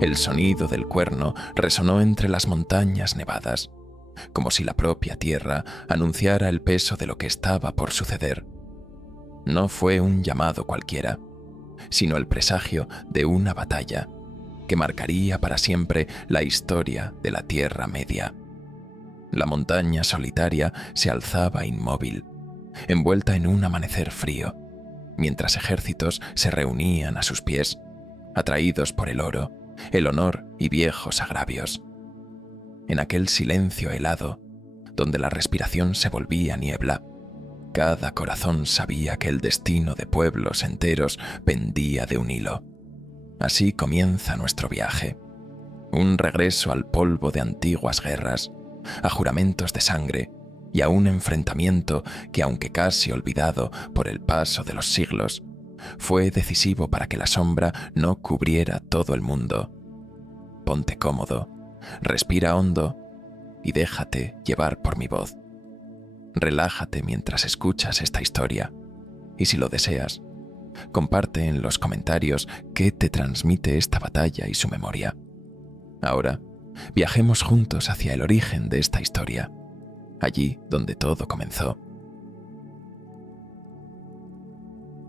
El sonido del cuerno resonó entre las montañas nevadas, como si la propia tierra anunciara el peso de lo que estaba por suceder. No fue un llamado cualquiera, sino el presagio de una batalla que marcaría para siempre la historia de la Tierra Media. La montaña solitaria se alzaba inmóvil, envuelta en un amanecer frío, mientras ejércitos se reunían a sus pies, atraídos por el oro, el honor y viejos agravios. En aquel silencio helado, donde la respiración se volvía niebla, cada corazón sabía que el destino de pueblos enteros pendía de un hilo. Así comienza nuestro viaje, un regreso al polvo de antiguas guerras, a juramentos de sangre y a un enfrentamiento que, aunque casi olvidado por el paso de los siglos, fue decisivo para que la sombra no cubriera todo el mundo. Ponte cómodo, respira hondo y déjate llevar por mi voz. Relájate mientras escuchas esta historia y, si lo deseas, comparte en los comentarios qué te transmite esta batalla y su memoria. Ahora, viajemos juntos hacia el origen de esta historia, allí donde todo comenzó.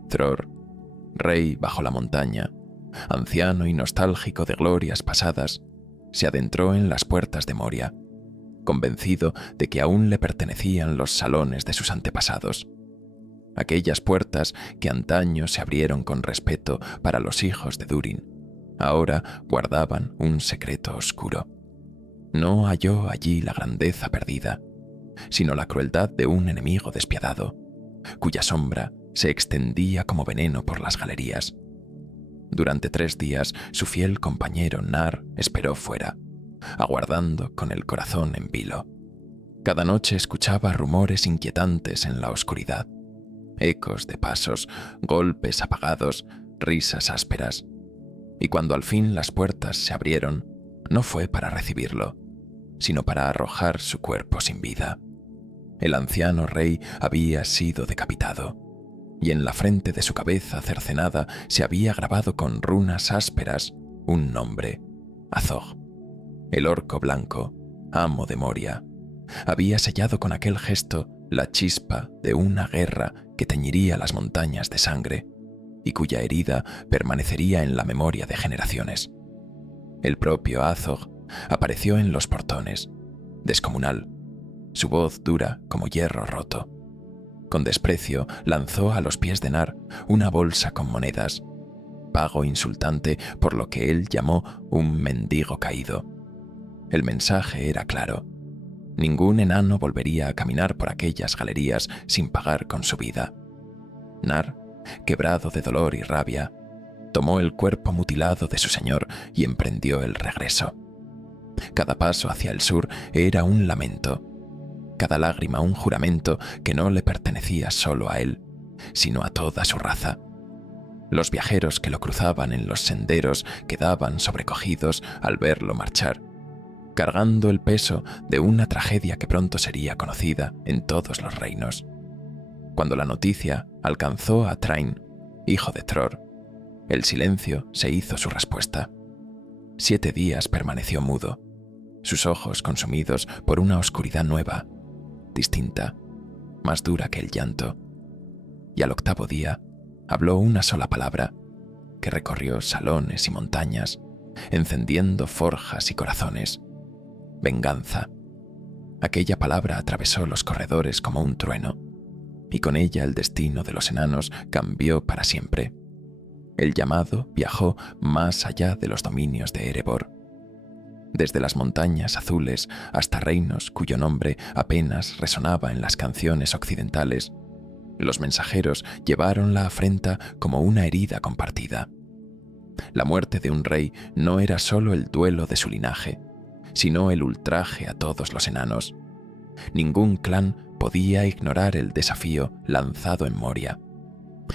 Thror, rey bajo la montaña, anciano y nostálgico de glorias pasadas, se adentró en las puertas de Moria, convencido de que aún le pertenecían los salones de sus antepasados. Aquellas puertas que antaño se abrieron con respeto para los hijos de Durin, ahora guardaban un secreto oscuro. No halló allí la grandeza perdida, sino la crueldad de un enemigo despiadado, cuya sombra se extendía como veneno por las galerías. Durante 3 días su fiel compañero Nar esperó fuera, aguardando con el corazón en vilo. Cada noche escuchaba rumores inquietantes en la oscuridad, ecos de pasos, golpes apagados, risas ásperas. Y cuando al fin las puertas se abrieron, no fue para recibirlo, sino para arrojar su cuerpo sin vida. El anciano rey había sido decapitado, y en la frente de su cabeza cercenada se había grabado con runas ásperas un nombre: Azog. El orco blanco, amo de Moria, había sellado con aquel gesto la chispa de una guerra que teñiría las montañas de sangre y cuya herida permanecería en la memoria de generaciones. El propio Azog apareció en los portones, descomunal, su voz dura como hierro roto. Con desprecio lanzó a los pies de Nar una bolsa con monedas, pago insultante por lo que él llamó un mendigo caído. El mensaje era claro: ningún enano volvería a caminar por aquellas galerías sin pagar con su vida. Nar, quebrado de dolor y rabia, tomó el cuerpo mutilado de su señor y emprendió el regreso. Cada paso hacia el sur era un lamento, cada lágrima un juramento que no le pertenecía solo a él, sino a toda su raza. Los viajeros que lo cruzaban en los senderos quedaban sobrecogidos al verlo marchar, cargando el peso de una tragedia que pronto sería conocida en todos los reinos. Cuando la noticia alcanzó a Thrain, hijo de Thror, el silencio se hizo su respuesta. 7 días permaneció mudo, sus ojos consumidos por una oscuridad nueva, distinta, más dura que el llanto. Y al 8º día habló una sola palabra que recorrió salones y montañas, encendiendo forjas y corazones: venganza. Aquella palabra atravesó los corredores como un trueno, y con ella el destino de los enanos cambió para siempre. El llamado viajó más allá de los dominios de Erebor, desde las montañas azules hasta reinos cuyo nombre apenas resonaba en las canciones occidentales. Los mensajeros llevaron la afrenta como una herida compartida. La muerte de un rey no era solo el duelo de su linaje, sino el ultraje a todos los enanos. Ningún clan podía ignorar el desafío lanzado en Moria.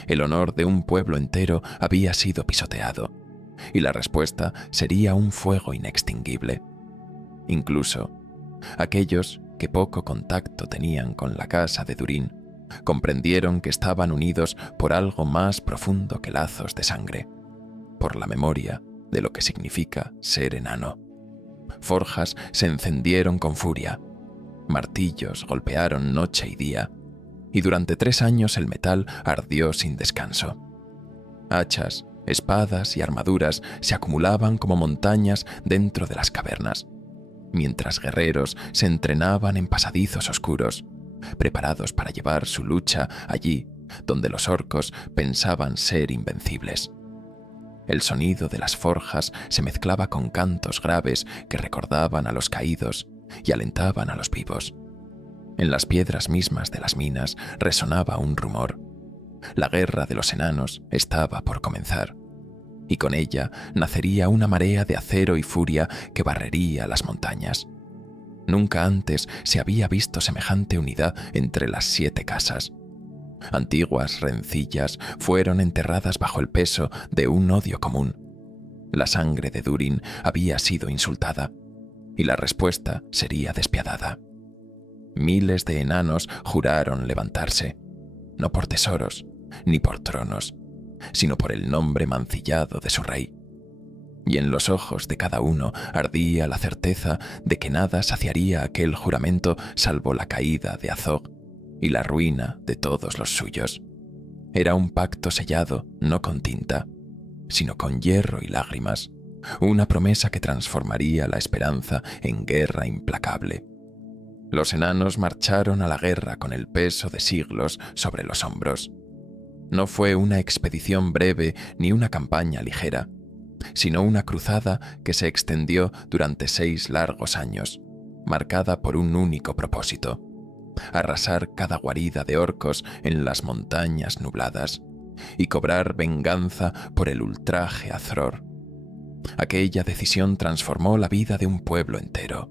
El honor de un pueblo entero había sido pisoteado, y la respuesta sería un fuego inextinguible. Incluso aquellos que poco contacto tenían con la casa de Durin comprendieron que estaban unidos por algo más profundo que lazos de sangre, por la memoria de lo que significa ser enano. Forjas se encendieron con furia, martillos golpearon noche y día, y durante 3 años el metal ardió sin descanso. Hachas, espadas y armaduras se acumulaban como montañas dentro de las cavernas, mientras guerreros se entrenaban en pasadizos oscuros, preparados para llevar su lucha allí donde los orcos pensaban ser invencibles. El sonido de las forjas se mezclaba con cantos graves que recordaban a los caídos y alentaban a los vivos. En las piedras mismas de las minas resonaba un rumor. La guerra de los enanos estaba por comenzar, y con ella nacería una marea de acero y furia que barrería las montañas. Nunca antes se había visto semejante unidad entre las 7 casas. Antiguas rencillas fueron enterradas bajo el peso de un odio común. La sangre de Durin había sido insultada, y la respuesta sería despiadada. Miles de enanos juraron levantarse, no por tesoros ni por tronos, sino por el nombre mancillado de su rey. Y en los ojos de cada uno ardía la certeza de que nada saciaría aquel juramento salvo la caída de Azog y la ruina de todos los suyos. Era un pacto sellado no con tinta, sino con hierro y lágrimas, una promesa que transformaría la esperanza en guerra implacable. Los enanos marcharon a la guerra con el peso de siglos sobre los hombros. No fue una expedición breve ni una campaña ligera, sino una cruzada que se extendió durante 6 largos años, marcada por un único propósito: arrasar cada guarida de orcos en las montañas nubladas y cobrar venganza por el ultraje a Thror. Aquella decisión transformó la vida de un pueblo entero.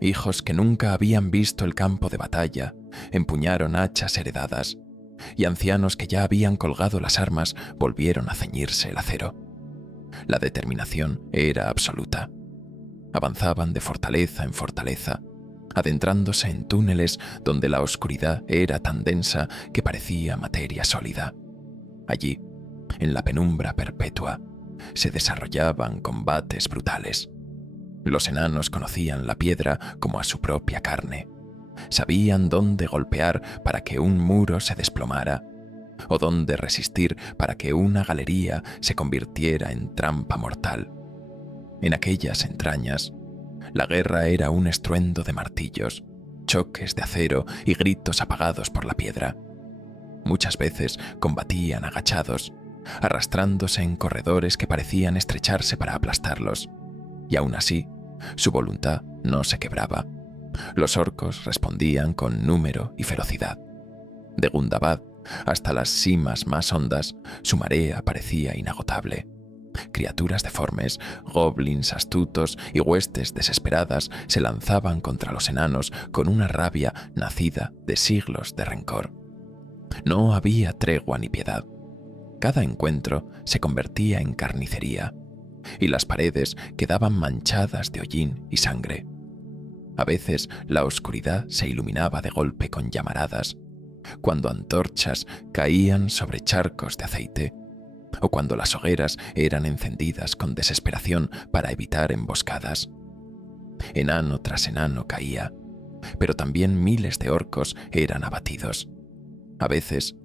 Hijos que nunca habían visto el campo de batalla empuñaron hachas heredadas, y ancianos que ya habían colgado las armas volvieron a ceñirse el acero. La determinación era absoluta. Avanzaban de fortaleza en fortaleza, adentrándose en túneles donde la oscuridad era tan densa que parecía materia sólida. Allí, en la penumbra perpetua, se desarrollaban combates brutales. Los enanos conocían la piedra como a su propia carne. Sabían dónde golpear para que un muro se desplomara, o dónde resistir para que una galería se convirtiera en trampa mortal. En aquellas entrañas, la guerra era un estruendo de martillos, choques de acero y gritos apagados por la piedra. Muchas veces combatían agachados, arrastrándose en corredores que parecían estrecharse para aplastarlos, y aún así, su voluntad no se quebraba. Los orcos respondían con número y ferocidad. De Gundabad hasta las simas más hondas, su marea parecía inagotable. Criaturas deformes, goblins astutos y huestes desesperadas se lanzaban contra los enanos con una rabia nacida de siglos de rencor. No había tregua ni piedad. Cada encuentro se convertía en carnicería, y las paredes quedaban manchadas de hollín y sangre. A veces la oscuridad se iluminaba de golpe con llamaradas, cuando antorchas caían sobre charcos de aceite, o cuando las hogueras eran encendidas con desesperación para evitar emboscadas. Enano tras enano caía, pero también miles de orcos eran abatidos. A veces,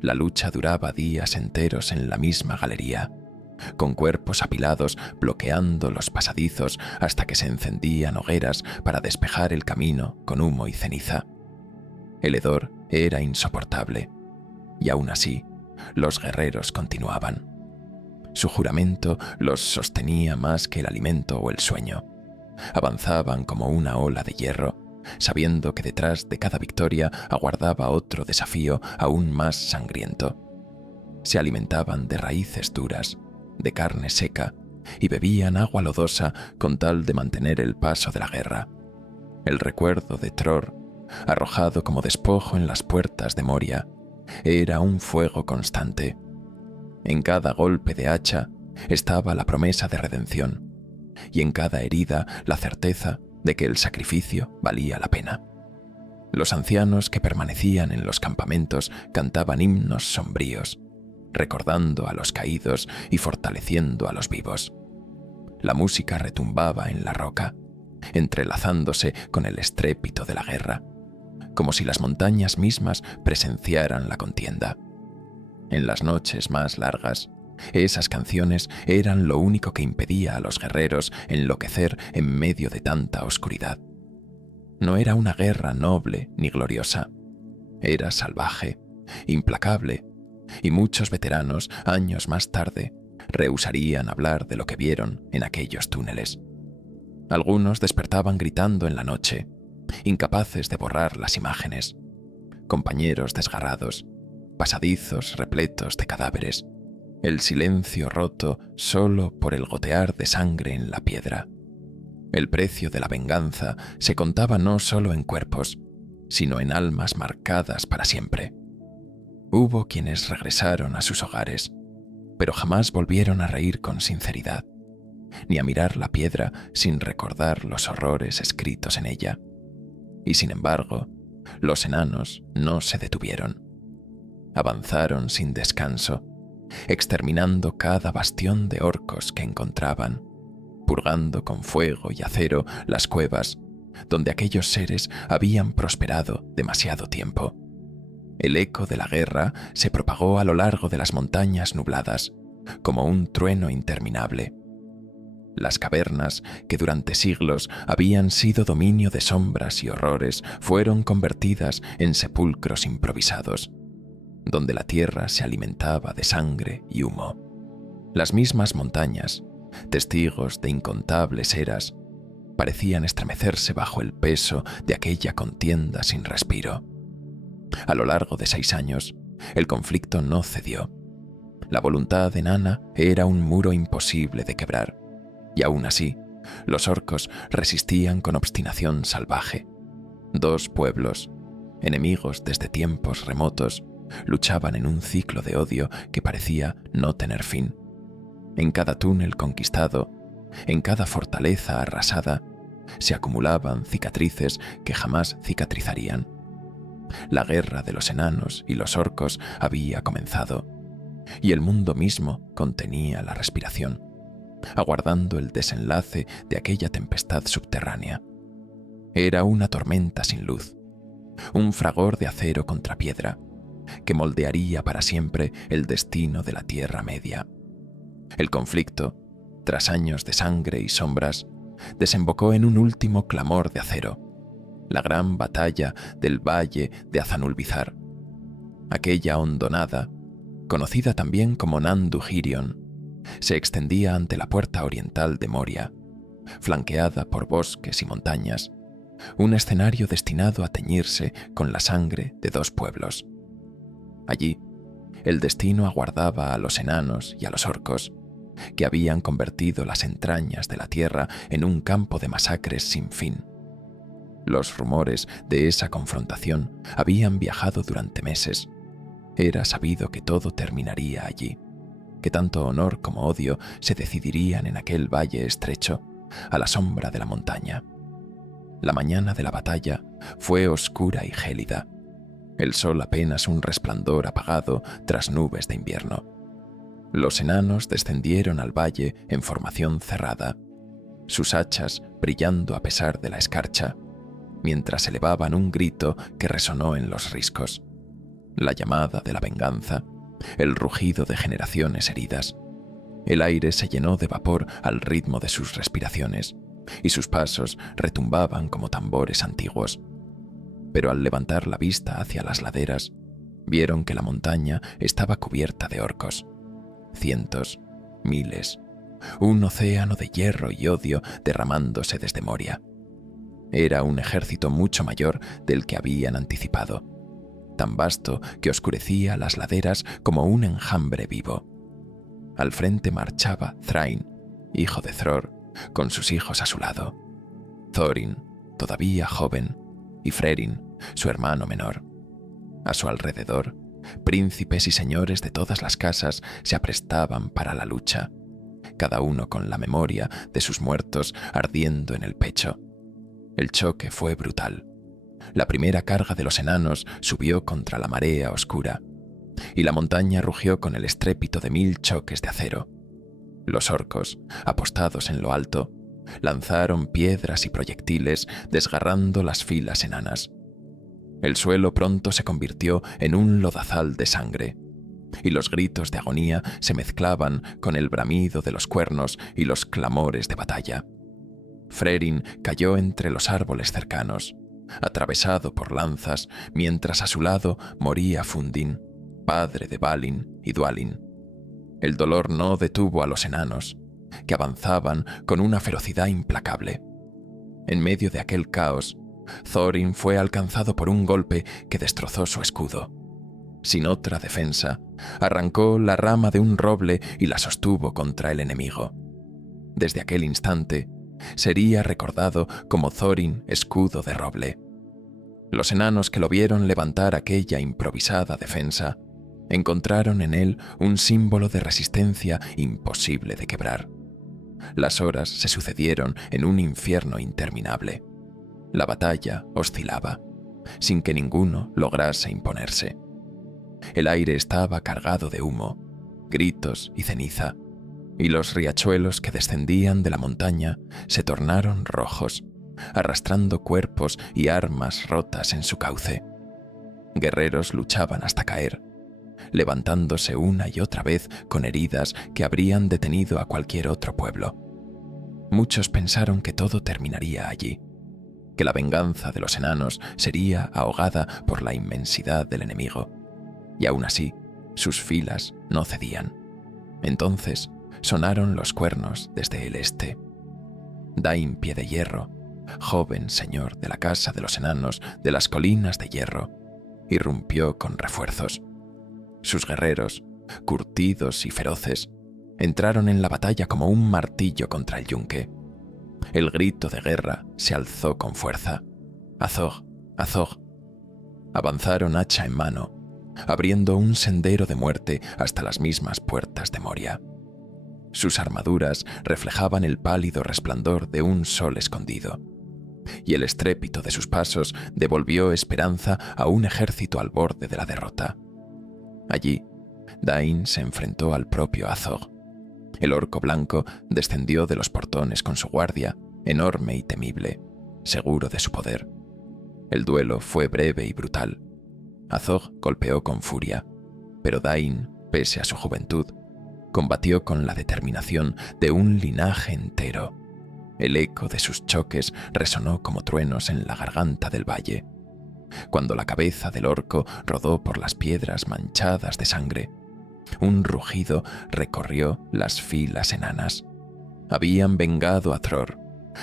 la lucha duraba días enteros en la misma galería, con cuerpos apilados bloqueando los pasadizos hasta que se encendían hogueras para despejar el camino con humo y ceniza. El hedor era insoportable, y aún así, los guerreros continuaban. Su juramento los sostenía más que el alimento o el sueño. Avanzaban como una ola de hierro, sabiendo que detrás de cada victoria aguardaba otro desafío aún más sangriento. Se alimentaban de raíces duras, de carne seca, y bebían agua lodosa con tal de mantener el paso de la guerra. El recuerdo de Thror, arrojado como despojo en las puertas de Moria, era un fuego constante. En cada golpe de hacha estaba la promesa de redención, y en cada herida la certeza de que el sacrificio valía la pena. Los ancianos que permanecían en los campamentos cantaban himnos sombríos, recordando a los caídos y fortaleciendo a los vivos. La música retumbaba en la roca, entrelazándose con el estrépito de la guerra, como si las montañas mismas presenciaran la contienda. En las noches más largas, esas canciones eran lo único que impedía a los guerreros enloquecer en medio de tanta oscuridad. No era una guerra noble ni gloriosa, era salvaje, implacable, y muchos veteranos, años más tarde, rehusarían hablar de lo que vieron en aquellos túneles. Algunos despertaban gritando en la noche, incapaces de borrar las imágenes. Compañeros desgarrados, pasadizos repletos de cadáveres, el silencio roto solo por el gotear de sangre en la piedra. El precio de la venganza se contaba no solo en cuerpos, sino en almas marcadas para siempre. Hubo quienes regresaron a sus hogares, pero jamás volvieron a reír con sinceridad, ni a mirar la piedra sin recordar los horrores escritos en ella. Y sin embargo, los enanos no se detuvieron. Avanzaron sin descanso, exterminando cada bastión de orcos que encontraban, purgando con fuego y acero las cuevas donde aquellos seres habían prosperado demasiado tiempo. El eco de la guerra se propagó a lo largo de las montañas nubladas, como un trueno interminable. Las cavernas, que durante siglos habían sido dominio de sombras y horrores, fueron convertidas en sepulcros improvisados, donde la tierra se alimentaba de sangre y humo. Las mismas montañas, testigos de incontables eras, parecían estremecerse bajo el peso de aquella contienda sin respiro. A lo largo de 6 años, el conflicto no cedió. La voluntad enana era un muro imposible de quebrar, y aún así, los orcos resistían con obstinación salvaje. 2 pueblos, enemigos desde tiempos remotos, luchaban en un ciclo de odio que parecía no tener fin. En cada túnel conquistado, en cada fortaleza arrasada, se acumulaban cicatrices que jamás cicatrizarían. La guerra de los enanos y los orcos había comenzado, y el mundo mismo contenía la respiración, aguardando el desenlace de aquella tempestad subterránea. Era una tormenta sin luz, un fragor de acero contra piedra, que moldearía para siempre el destino de la Tierra Media. El conflicto, tras años de sangre y sombras, desembocó en un último clamor de acero, la gran batalla del valle de Azanulbizar. Aquella hondonada, conocida también como Nandu Hirion, se extendía ante la puerta oriental de Moria, flanqueada por bosques y montañas, un escenario destinado a teñirse con la sangre de 2 pueblos. Allí, el destino aguardaba a los enanos y a los orcos, que habían convertido las entrañas de la tierra en un campo de masacres sin fin. Los rumores de esa confrontación habían viajado durante meses. Era sabido que todo terminaría allí, que tanto honor como odio se decidirían en aquel valle estrecho, a la sombra de la montaña. La mañana de la batalla fue oscura y gélida, el sol apenas un resplandor apagado tras nubes de invierno. Los enanos descendieron al valle en formación cerrada, sus hachas brillando a pesar de la escarcha, mientras elevaban un grito que resonó en los riscos, la llamada de la venganza, el rugido de generaciones heridas. El aire se llenó de vapor al ritmo de sus respiraciones, y sus pasos retumbaban como tambores antiguos. Pero al levantar la vista hacia las laderas, vieron que la montaña estaba cubierta de orcos. Cientos, miles, un océano de hierro y odio derramándose desde Moria. Era un ejército mucho mayor del que habían anticipado, tan vasto que oscurecía las laderas como un enjambre vivo. Al frente marchaba Thrain, hijo de Thror, con sus hijos a su lado. Thorin, todavía joven, y Frerin, su hermano menor. A su alrededor, príncipes y señores de todas las casas se aprestaban para la lucha, cada uno con la memoria de sus muertos ardiendo en el pecho. El choque fue brutal. La primera carga de los enanos subió contra la marea oscura, y la montaña rugió con el estrépito de 1000 choques de acero. Los orcos, apostados en lo alto, lanzaron piedras y proyectiles desgarrando las filas enanas. El suelo pronto se convirtió en un lodazal de sangre, y los gritos de agonía se mezclaban con el bramido de los cuernos y los clamores de batalla. Frerin cayó entre los árboles cercanos, atravesado por lanzas, mientras a su lado moría Fundin, padre de Balin y Dwalin. El dolor no detuvo a los enanos, que avanzaban con una ferocidad implacable. En medio de aquel caos, Thorin fue alcanzado por un golpe que destrozó su escudo. Sin otra defensa, arrancó la rama de un roble y la sostuvo contra el enemigo. Desde aquel instante, sería recordado como Thorin Escudo de Roble. Los enanos que lo vieron levantar aquella improvisada defensa encontraron en él un símbolo de resistencia imposible de quebrar. Las horas se sucedieron en un infierno interminable. La batalla oscilaba, sin que ninguno lograse imponerse. El aire estaba cargado de humo, gritos y ceniza, y los riachuelos que descendían de la montaña se tornaron rojos, arrastrando cuerpos y armas rotas en su cauce. Guerreros luchaban hasta caer, levantándose una y otra vez con heridas que habrían detenido a cualquier otro pueblo. Muchos pensaron que todo terminaría allí, que la venganza de los enanos sería ahogada por la inmensidad del enemigo, y aún así, sus filas no cedían. Entonces sonaron los cuernos desde el este. Dain Piedehierro, joven señor de la casa de los enanos de las colinas de hierro, irrumpió con refuerzos. Sus guerreros, curtidos y feroces, entraron en la batalla como un martillo contra el yunque. El grito de guerra se alzó con fuerza. Azog, Azog. Avanzaron hacha en mano, abriendo un sendero de muerte hasta las mismas puertas de Moria. Sus armaduras reflejaban el pálido resplandor de un sol escondido, y el estrépito de sus pasos devolvió esperanza a un ejército al borde de la derrota. Allí, Dain se enfrentó al propio Azog. El orco blanco descendió de los portones con su guardia, enorme y temible, seguro de su poder. El duelo fue breve y brutal. Azog golpeó con furia, pero Dain, pese a su juventud, combatió con la determinación de un linaje entero. El eco de sus choques resonó como truenos en la garganta del valle. Cuando la cabeza del orco rodó por las piedras manchadas de sangre, un rugido recorrió las filas enanas. Habían vengado a Thror,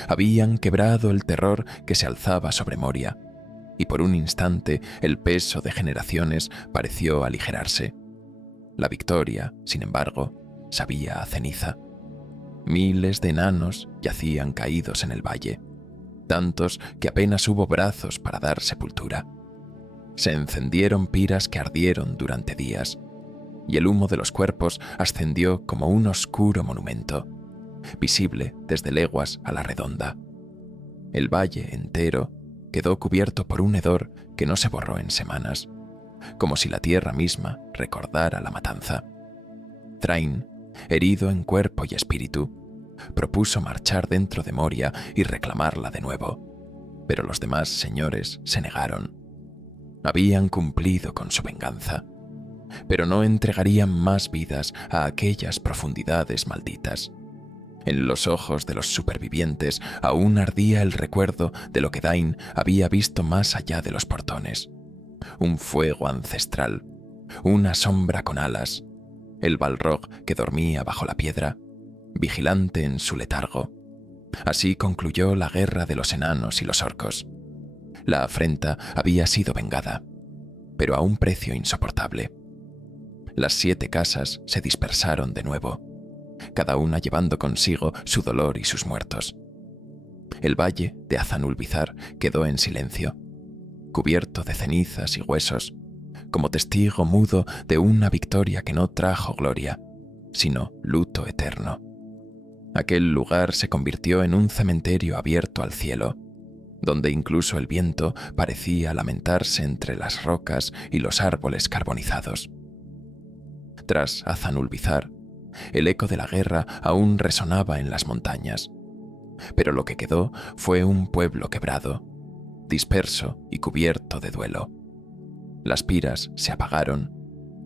habían quebrado el terror que se alzaba sobre Moria, y por un instante el peso de generaciones pareció aligerarse. La victoria, sin embargo, sabía a ceniza. Miles de enanos yacían caídos en el valle, tantos que apenas hubo brazos para dar sepultura. Se encendieron piras que ardieron durante días, y el humo de los cuerpos ascendió como un oscuro monumento, visible desde leguas a la redonda. El valle entero quedó cubierto por un hedor que no se borró en semanas, como si la tierra misma recordara la matanza. Thrain, herido en cuerpo y espíritu, propuso marchar dentro de Moria y reclamarla de nuevo, pero los demás señores se negaron. Habían cumplido con su venganza, pero no entregarían más vidas a aquellas profundidades malditas. En los ojos de los supervivientes aún ardía el recuerdo de lo que Dain había visto más allá de los portones. Un fuego ancestral, una sombra con alas, el Balrog que dormía bajo la piedra, vigilante en su letargo. Así concluyó la guerra de los enanos y los orcos. La afrenta había sido vengada, pero a un precio insoportable. Las 7 casas se dispersaron de nuevo, cada una llevando consigo su dolor y sus muertos. El valle de Azanulbizar quedó en silencio, cubierto de cenizas y huesos, como testigo mudo de una victoria que no trajo gloria, sino luto eterno. Aquel lugar se convirtió en un cementerio abierto al cielo, donde incluso el viento parecía lamentarse entre las rocas y los árboles carbonizados. Tras Azanulbizar, El eco de la guerra aún resonaba en las montañas. Pero lo que quedó fue un pueblo quebrado, disperso y cubierto de duelo. Las piras se apagaron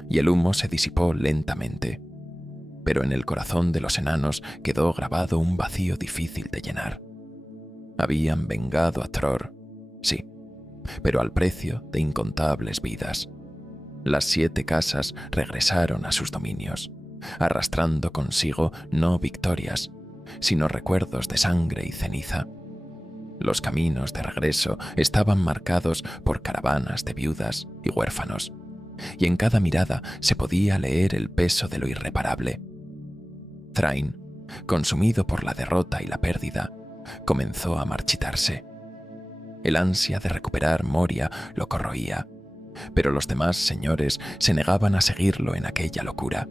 y el humo se disipó lentamente. Pero en el corazón de los enanos quedó grabado un vacío difícil de llenar. Habían vengado a Thror, sí, pero al precio de incontables vidas. Las 7 casas regresaron a sus dominios, arrastrando consigo no victorias, sino recuerdos de sangre y ceniza. Los caminos de regreso estaban marcados por caravanas de viudas y huérfanos, y en cada mirada se podía leer el peso de lo irreparable. Thrain, consumido por la derrota y la pérdida, comenzó a marchitarse. El ansia de recuperar Moria lo corroía, pero los demás señores se negaban a seguirlo en aquella locura.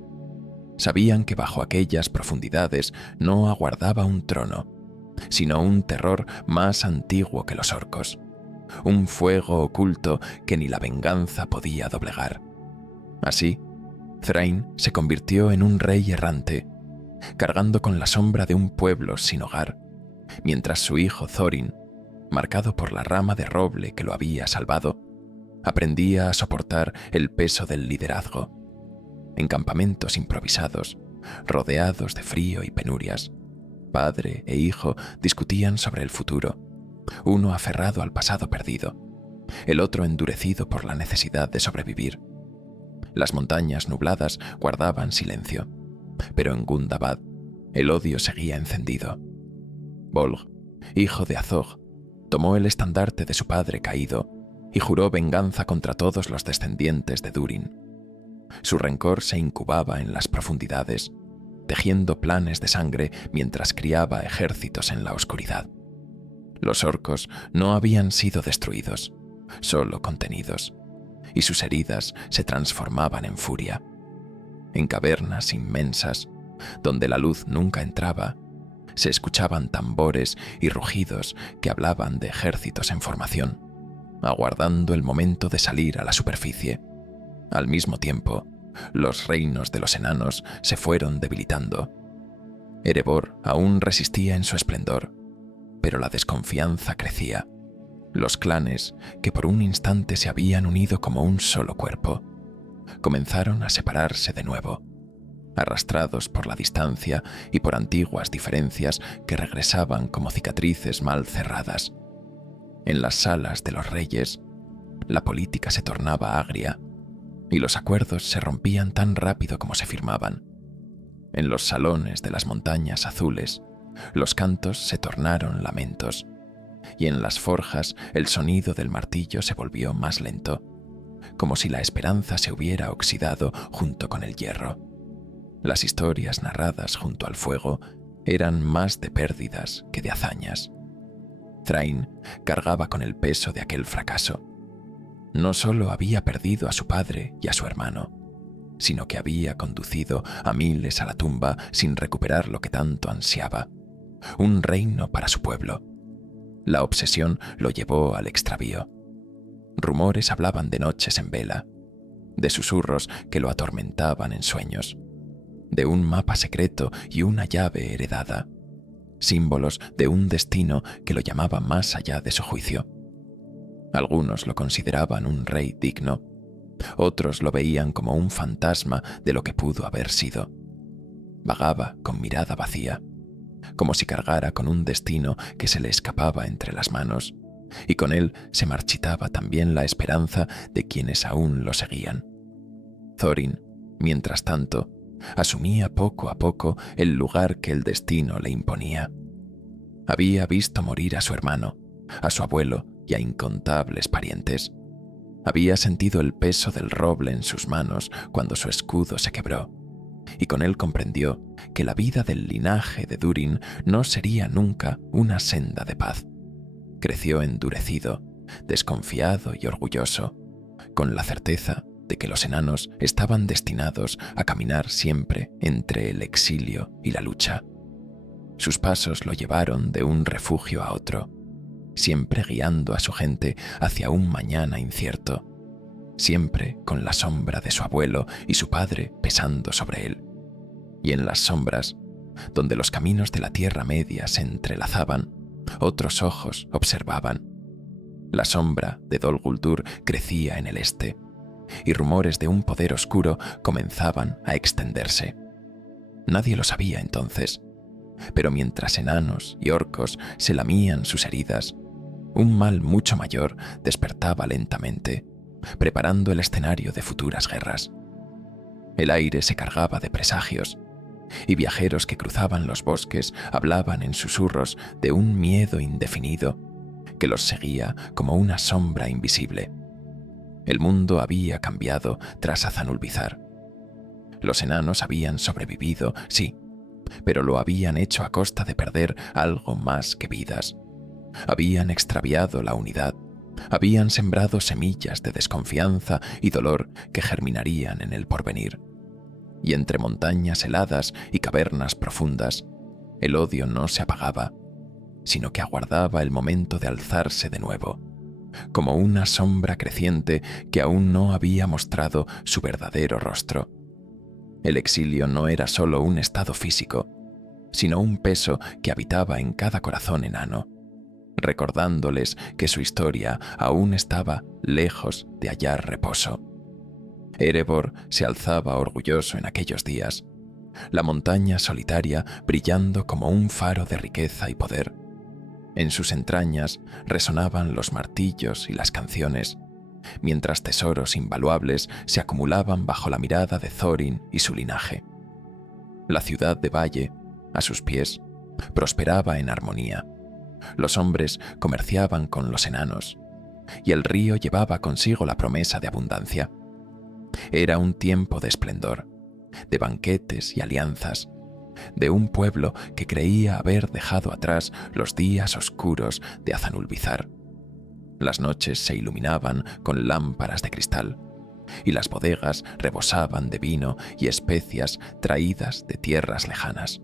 Sabían que bajo aquellas profundidades no aguardaba un trono, sino un terror más antiguo que los orcos, un fuego oculto que ni la venganza podía doblegar. Así, Thrain se convirtió en un rey errante, cargando con la sombra de un pueblo sin hogar, mientras su hijo Thorin, marcado por la rama de roble que lo había salvado, aprendía a soportar el peso del liderazgo. En campamentos improvisados, rodeados de frío y penurias, padre e hijo discutían sobre el futuro, uno aferrado al pasado perdido, el otro endurecido por la necesidad de sobrevivir. Las montañas nubladas guardaban silencio, pero en Gundabad el odio seguía encendido. Bolg, hijo de Azog, tomó el estandarte de su padre caído y juró venganza contra todos los descendientes de Durin. Su rencor se incubaba en las profundidades, tejiendo planes de sangre mientras criaba ejércitos en la oscuridad. Los orcos no habían sido destruidos, solo contenidos, y sus heridas se transformaban en furia. En cavernas inmensas, donde la luz nunca entraba, se escuchaban tambores y rugidos que hablaban de ejércitos en formación, aguardando el momento de salir a la superficie. Al mismo tiempo, los reinos de los enanos se fueron debilitando. Erebor aún resistía en su esplendor, pero la desconfianza crecía. Los clanes, que por un instante se habían unido como un solo cuerpo, comenzaron a separarse de nuevo, arrastrados por la distancia y por antiguas diferencias que regresaban como cicatrices mal cerradas. En las salas de los reyes, la política se tornaba agria y los acuerdos se rompían tan rápido como se firmaban. En los salones de las montañas azules, los cantos se tornaron lamentos, y en las forjas el sonido del martillo se volvió más lento, como si la esperanza se hubiera oxidado junto con el hierro. Las historias narradas junto al fuego eran más de pérdidas que de hazañas. Thrain cargaba con el peso de aquel fracaso. No solo había perdido a su padre y a su hermano, sino que había conducido a miles a la tumba sin recuperar lo que tanto ansiaba, un reino para su pueblo. La obsesión lo llevó al extravío. Rumores hablaban de noches en vela, de susurros que lo atormentaban en sueños, de un mapa secreto y una llave heredada, símbolos de un destino que lo llamaba más allá de su juicio. Algunos lo consideraban un rey digno, otros lo veían como un fantasma de lo que pudo haber sido. Vagaba con mirada vacía, como si cargara con un destino que se le escapaba entre las manos, y con él se marchitaba también la esperanza de quienes aún lo seguían. Thorin, mientras tanto, asumía poco a poco el lugar que el destino le imponía. Había visto morir a su hermano, a su abuelo y a incontables parientes. Había sentido el peso del roble en sus manos cuando su escudo se quebró, y con él comprendió que la vida del linaje de Durin no sería nunca una senda de paz. Creció endurecido, desconfiado y orgulloso, con la certeza de que los enanos estaban destinados a caminar siempre entre el exilio y la lucha. Sus pasos lo llevaron de un refugio a otro, siempre guiando a su gente hacia un mañana incierto, siempre con la sombra de su abuelo y su padre pesando sobre él. y en las sombras, donde los caminos de la Tierra Media se entrelazaban, otros ojos observaban. La sombra de Dol Guldur crecía en el este, y rumores de un poder oscuro comenzaban a extenderse. Nadie lo sabía entonces, pero mientras enanos y orcos se lamían sus heridas, un mal mucho mayor despertaba lentamente, preparando el escenario de futuras guerras. El aire se cargaba de presagios, y viajeros que cruzaban los bosques hablaban en susurros de un miedo indefinido que los seguía como una sombra invisible. El mundo había cambiado tras Azanulbizar. Los enanos habían sobrevivido, sí, pero lo habían hecho a costa de perder algo más que vidas. Habían extraviado la unidad, habían sembrado semillas de desconfianza y dolor que germinarían en el porvenir. Y entre montañas heladas y cavernas profundas, el odio no se apagaba, sino que aguardaba el momento de alzarse de nuevo, como una sombra creciente que aún no había mostrado su verdadero rostro. El exilio no era solo un estado físico, sino un peso que habitaba en cada corazón enano, recordándoles que su historia aún estaba lejos de hallar reposo. Erebor se alzaba orgulloso en aquellos días, la montaña solitaria brillando como un faro de riqueza y poder. En sus entrañas resonaban los martillos y las canciones, mientras tesoros invaluables se acumulaban bajo la mirada de Thorin y su linaje. La ciudad de Valle, a sus pies, prosperaba en armonía. Los hombres comerciaban con los enanos, y el río llevaba consigo la promesa de abundancia. Era un tiempo de esplendor, de banquetes y alianzas, de un pueblo que creía haber dejado atrás los días oscuros de Azanulbizar. Las noches se iluminaban con lámparas de cristal, y las bodegas rebosaban de vino y especias traídas de tierras lejanas.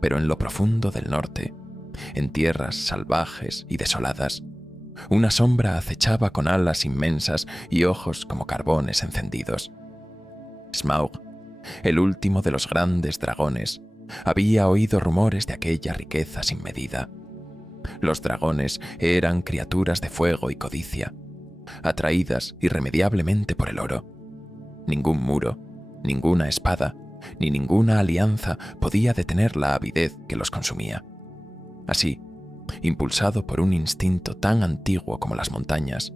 Pero en lo profundo del norte, en tierras salvajes y desoladas, una sombra acechaba con alas inmensas y ojos como carbones encendidos. Smaug, el último de los grandes dragones, había oído rumores de aquella riqueza sin medida. Los dragones eran criaturas de fuego y codicia, atraídas irremediablemente por el oro. Ningún muro, ninguna espada, ni ninguna alianza podía detener la avidez que los consumía. Así, impulsado por un instinto tan antiguo como las montañas,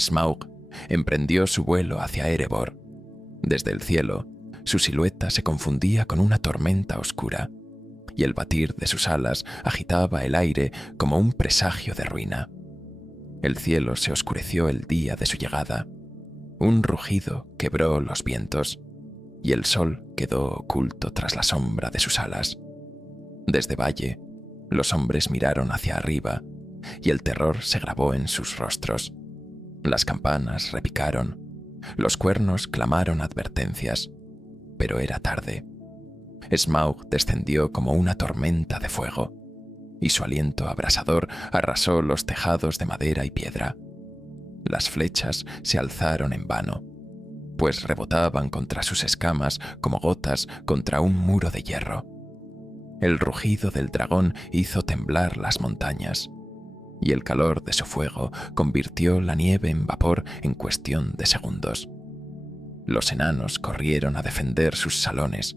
Smaug emprendió su vuelo hacia Erebor. Desde el cielo, su silueta se confundía con una tormenta oscura, y el batir de sus alas agitaba el aire como un presagio de ruina. El cielo se oscureció el día de su llegada. Un rugido quebró los vientos, y el sol quedó oculto tras la sombra de sus alas. Desde Valle, los hombres miraron hacia arriba, y el terror se grabó en sus rostros. Las campanas repicaron, los cuernos clamaron advertencias, pero era tarde. Smaug descendió como una tormenta de fuego, y su aliento abrasador arrasó los tejados de madera y piedra. Las flechas se alzaron en vano, pues rebotaban contra sus escamas como gotas contra un muro de hierro. El rugido del dragón hizo temblar las montañas, y el calor de su fuego convirtió la nieve en vapor en cuestión de segundos. Los enanos corrieron a defender sus salones,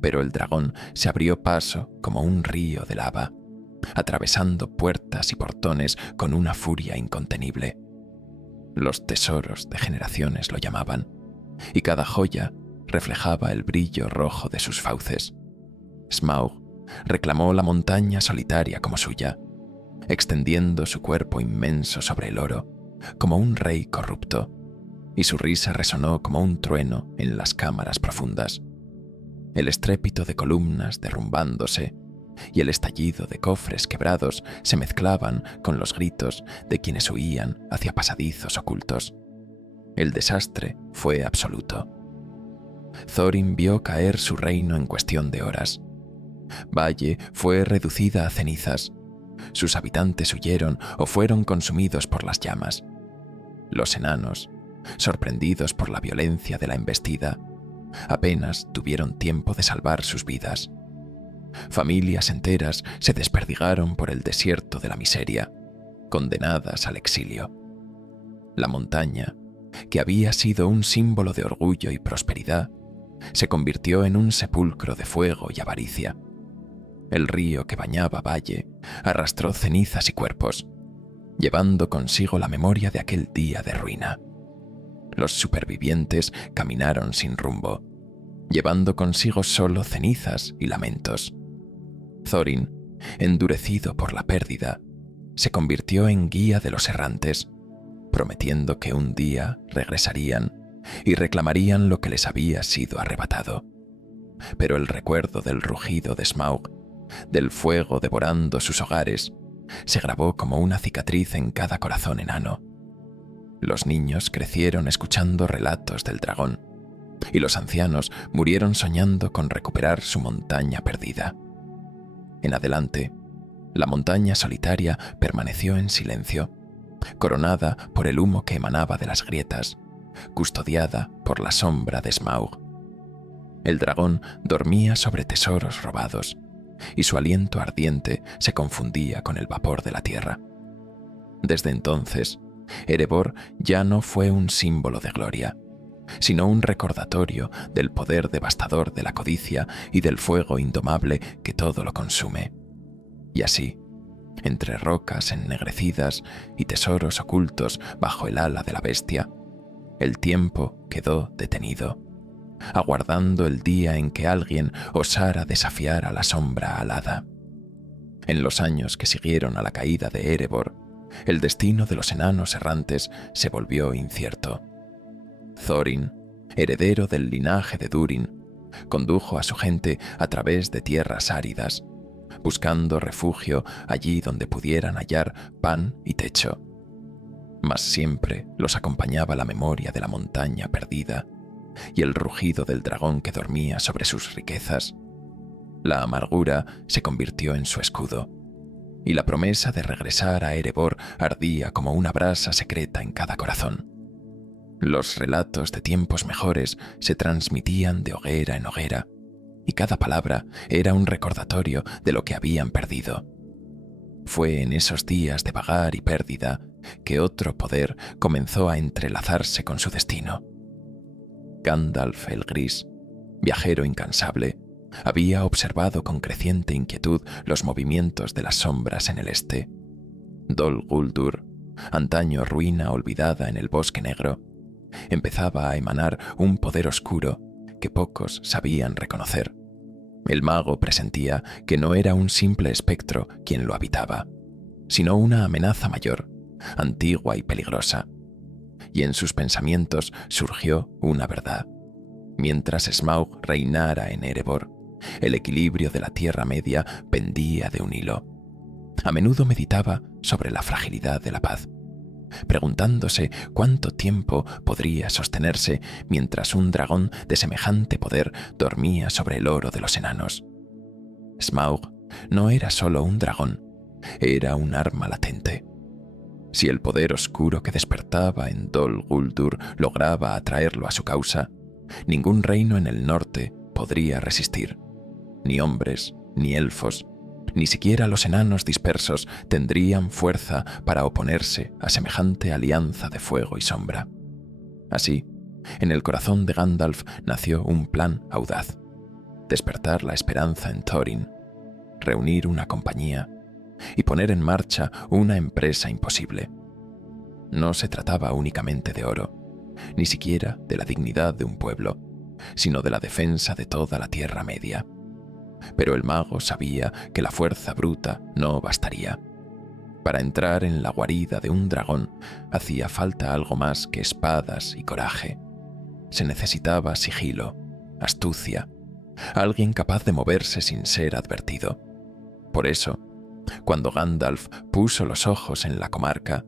pero el dragón se abrió paso como un río de lava, atravesando puertas y portones con una furia incontenible. Los tesoros de generaciones lo llamaban, y cada joya reflejaba el brillo rojo de sus fauces. Smaug reclamó la montaña solitaria como suya, extendiendo su cuerpo inmenso sobre el oro, como un rey corrupto, y su risa resonó como un trueno en las cámaras profundas. El estrépito de columnas derrumbándose y el estallido de cofres quebrados se mezclaban con los gritos de quienes huían hacia pasadizos ocultos. El desastre fue absoluto. Thorin vio caer su reino en cuestión de horas. Valle fue reducida a cenizas. Sus habitantes huyeron o fueron consumidos por las llamas. Los enanos, sorprendidos por la violencia de la embestida, apenas tuvieron tiempo de salvar sus vidas. Familias enteras se desperdigaron por el desierto de la miseria, condenadas al exilio. La montaña, que había sido un símbolo de orgullo y prosperidad, se convirtió en un sepulcro de fuego y avaricia. El río que bañaba valle arrastró cenizas y cuerpos, llevando consigo la memoria de aquel día de ruina. Los supervivientes caminaron sin rumbo, llevando consigo solo cenizas y lamentos. Thorin, endurecido por la pérdida, se convirtió en guía de los errantes, prometiendo que un día regresarían y reclamarían lo que les había sido arrebatado. Pero el recuerdo del rugido de Smaug, del fuego devorando sus hogares, se grabó como una cicatriz en cada corazón enano. Los niños crecieron escuchando relatos del dragón, y los ancianos murieron soñando con recuperar su montaña perdida. En adelante, la montaña solitaria permaneció en silencio, coronada por el humo que emanaba de las grietas, custodiada por la sombra de Smaug. El dragón dormía sobre tesoros robados, y su aliento ardiente se confundía con el vapor de la tierra. Desde entonces, Erebor ya no fue un símbolo de gloria, sino un recordatorio del poder devastador de la codicia y del fuego indomable que todo lo consume. Y así, entre rocas ennegrecidas y tesoros ocultos bajo el ala de la bestia, el tiempo quedó detenido, aguardando el día en que alguien osara desafiar a la sombra alada. En los años que siguieron a la caída de Erebor, el destino de los enanos errantes se volvió incierto. Thorin, heredero del linaje de Durin, condujo a su gente a través de tierras áridas, buscando refugio allí donde pudieran hallar pan y techo. Mas siempre los acompañaba la memoria de la montaña perdida y el rugido del dragón que dormía sobre sus riquezas. La amargura se convirtió en su escudo, y la promesa de regresar a Erebor ardía como una brasa secreta en cada corazón. Los relatos de tiempos mejores se transmitían de hoguera en hoguera, y cada palabra era un recordatorio de lo que habían perdido. Fue en esos días de vagar y pérdida que otro poder comenzó a entrelazarse con su destino. Gandalf el Gris, viajero incansable, había observado con creciente inquietud los movimientos de las sombras en el este. Dol Guldur, antaño ruina olvidada en el Bosque Negro, empezaba a emanar un poder oscuro que pocos sabían reconocer. El mago presentía que no era un simple espectro quien lo habitaba, sino una amenaza mayor, antigua y peligrosa. Y en sus pensamientos surgió una verdad. Mientras Smaug reinara en Erebor, el equilibrio de la Tierra Media pendía de un hilo. A menudo meditaba sobre la fragilidad de la paz, preguntándose cuánto tiempo podría sostenerse mientras un dragón de semejante poder dormía sobre el oro de los enanos. Smaug no era solo un dragón, era un arma latente. Si el poder oscuro que despertaba en Dol Guldur lograba atraerlo a su causa, ningún reino en el norte podría resistir. Ni hombres, ni elfos, ni siquiera los enanos dispersos tendrían fuerza para oponerse a semejante alianza de fuego y sombra. Así, en el corazón de Gandalf nació un plan audaz: despertar la esperanza en Thorin, reunir una compañía y poner en marcha una empresa imposible. No se trataba únicamente de oro, ni siquiera de la dignidad de un pueblo, sino de la defensa de toda la Tierra Media. Pero el mago sabía que la fuerza bruta no bastaría. Para entrar en la guarida de un dragón hacía falta algo más que espadas y coraje. Se necesitaba sigilo, astucia, alguien capaz de moverse sin ser advertido. Por eso, cuando Gandalf puso los ojos en la comarca,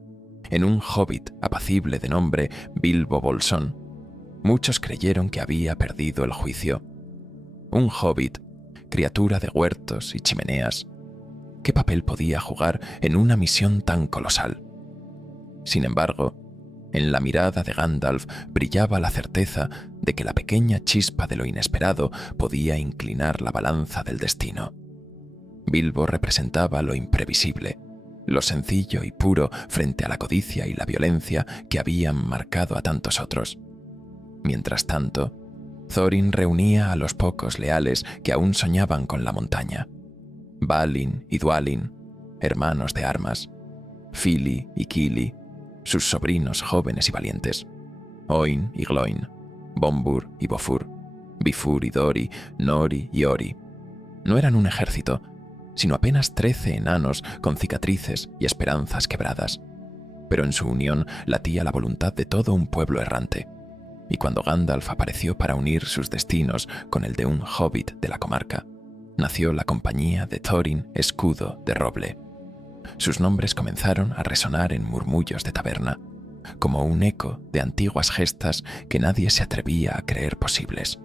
en un hobbit apacible de nombre Bilbo Bolsón, muchos creyeron que había perdido el juicio. Un hobbit, criatura de huertos y chimeneas, ¿qué papel podía jugar en una misión tan colosal? Sin embargo, En la mirada de Gandalf brillaba la certeza de que la pequeña chispa de lo inesperado podía inclinar la balanza del destino. Bilbo representaba lo imprevisible, lo sencillo y puro frente a la codicia y la violencia que habían marcado a tantos otros. Mientras tanto, Thorin reunía a los pocos leales que aún soñaban con la montaña. Balin y Dwalin, hermanos de armas, Fili y Kili, sus sobrinos jóvenes y valientes, Oin y Gloin, Bombur y Bofur, Bifur y Dori, Nori y Ori. No eran un ejército, sino apenas 13 enanos con cicatrices y esperanzas quebradas. Pero en su unión latía la voluntad de todo un pueblo errante. Y cuando Gandalf apareció para unir sus destinos con el de un hobbit de la comarca, nació la compañía de Thorin Escudo de Roble. Sus nombres comenzaron a resonar en murmullos de taberna, como un eco de antiguas gestas que nadie se atrevía a creer posibles.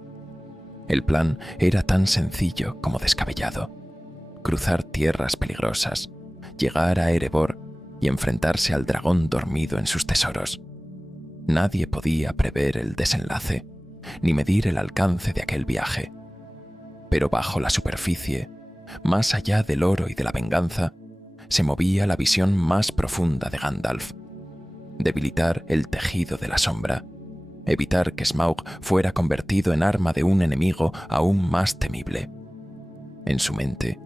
El plan era tan sencillo como descabellado: cruzar tierras peligrosas, llegar a Erebor y enfrentarse al dragón dormido en sus tesoros. Nadie podía prever el desenlace, ni medir el alcance de aquel viaje. Pero bajo la superficie, más allá del oro y de la venganza, se movía la visión más profunda de Gandalf: debilitar el tejido de la sombra, evitar que Smaug fuera convertido en arma de un enemigo aún más temible. En su mente,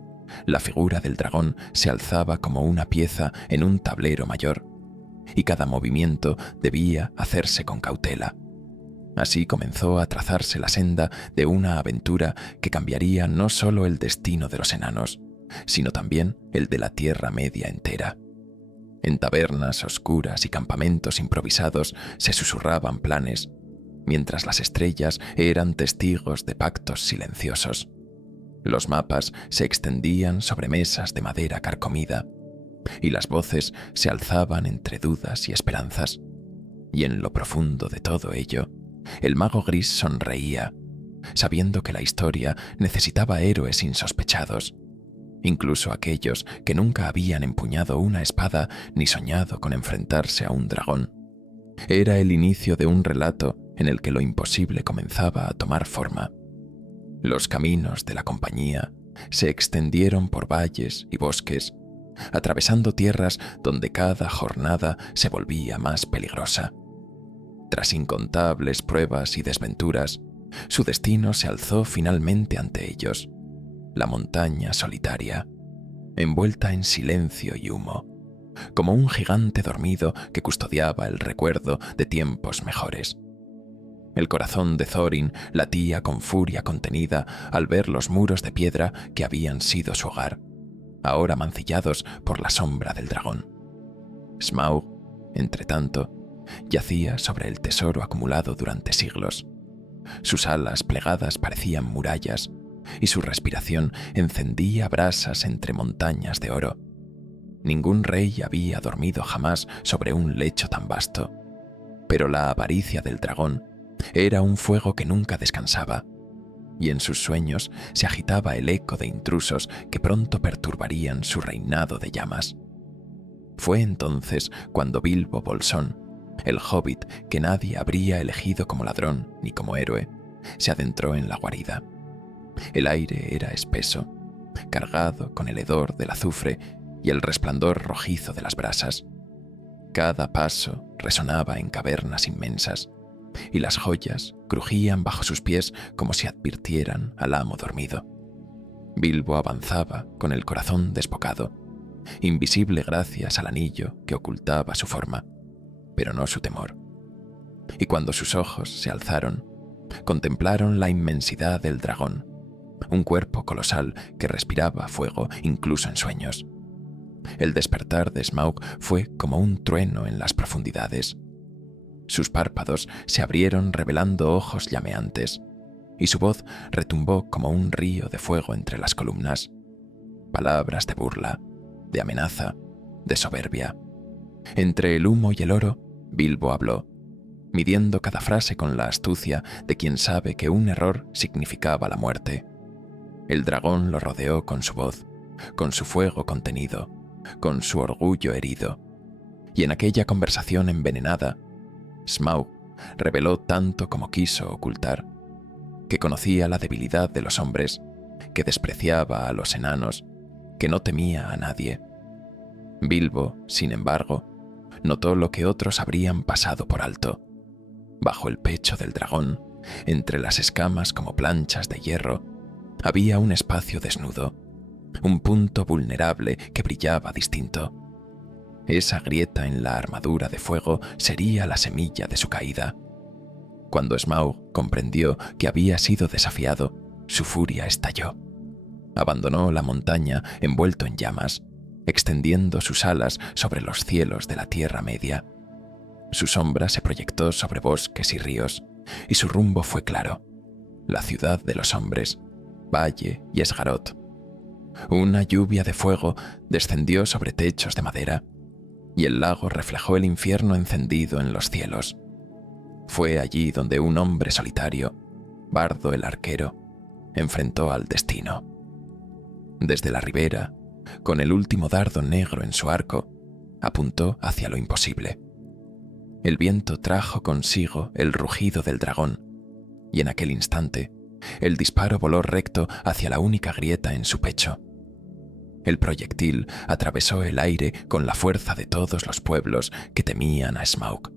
la figura del dragón se alzaba como una pieza en un tablero mayor, y cada movimiento debía hacerse con cautela. Así comenzó a trazarse la senda de una aventura que cambiaría no solo el destino de los enanos, sino también el de la Tierra Media entera. En tabernas oscuras y campamentos improvisados se susurraban planes, mientras las estrellas eran testigos de pactos silenciosos. Los mapas se extendían sobre mesas de madera carcomida, y las voces se alzaban entre dudas y esperanzas. Y en lo profundo de todo ello, el mago gris sonreía, sabiendo que la historia necesitaba héroes insospechados, incluso aquellos que nunca habían empuñado una espada ni soñado con enfrentarse a un dragón. Era el inicio de un relato en el que lo imposible comenzaba a tomar forma. Los caminos de la compañía se extendieron por valles y bosques, atravesando tierras donde cada jornada se volvía más peligrosa. Tras incontables pruebas y desventuras, su destino se alzó finalmente ante ellos: la montaña solitaria, envuelta en silencio y humo, como un gigante dormido que custodiaba el recuerdo de tiempos mejores. El corazón de Thorin latía con furia contenida al ver los muros de piedra que habían sido su hogar, ahora mancillados por la sombra del dragón. Smaug, entretanto, yacía sobre el tesoro acumulado durante siglos. Sus alas plegadas parecían murallas, y su respiración encendía brasas entre montañas de oro. Ningún rey había dormido jamás sobre un lecho tan vasto, pero la avaricia del dragón era un fuego que nunca descansaba, y en sus sueños se agitaba el eco de intrusos que pronto perturbarían su reinado de llamas. Fue entonces cuando Bilbo Bolsón, el hobbit que nadie habría elegido como ladrón ni como héroe, se adentró en la guarida. El aire era espeso, cargado con el hedor del azufre y el resplandor rojizo de las brasas. Cada paso resonaba en cavernas inmensas, y las joyas crujían bajo sus pies como si advirtieran al amo dormido. Bilbo avanzaba con el corazón desbocado, invisible gracias al anillo que ocultaba su forma, pero no su temor. Y cuando sus ojos se alzaron, contemplaron la inmensidad del dragón, un cuerpo colosal que respiraba fuego incluso en sueños. El despertar de Smaug fue como un trueno en las profundidades. Sus párpados se abrieron revelando ojos llameantes, y su voz retumbó como un río de fuego entre las columnas. Palabras de burla, de amenaza, de soberbia. Entre el humo y el oro, Bilbo habló, midiendo cada frase con la astucia de quien sabe que un error significaba la muerte. El dragón lo rodeó con su voz, con su fuego contenido, con su orgullo herido, y en aquella conversación envenenada, Smaug reveló tanto como quiso ocultar, que conocía la debilidad de los hombres, que despreciaba a los enanos, que no temía a nadie. Bilbo, sin embargo, notó lo que otros habrían pasado por alto. Bajo el pecho del dragón, entre las escamas como planchas de hierro, había un espacio desnudo, un punto vulnerable que brillaba distinto. Esa grieta en la armadura de fuego sería la semilla de su caída. Cuando Smaug comprendió que había sido desafiado, su furia estalló. Abandonó la montaña envuelto en llamas, extendiendo sus alas sobre los cielos de la Tierra Media. Su sombra se proyectó sobre bosques y ríos, y su rumbo fue claro: la ciudad de los hombres, Valle y Esgaroth. Una lluvia de fuego descendió sobre techos de madera, y el lago reflejó el infierno encendido en los cielos. Fue allí donde un hombre solitario, Bardo el arquero, enfrentó al destino. Desde la ribera, con el último dardo negro en su arco, apuntó hacia lo imposible. El viento trajo consigo el rugido del dragón, y en aquel instante, el disparo voló recto hacia la única grieta en su pecho. El proyectil atravesó el aire con la fuerza de todos los pueblos que temían a Smaug,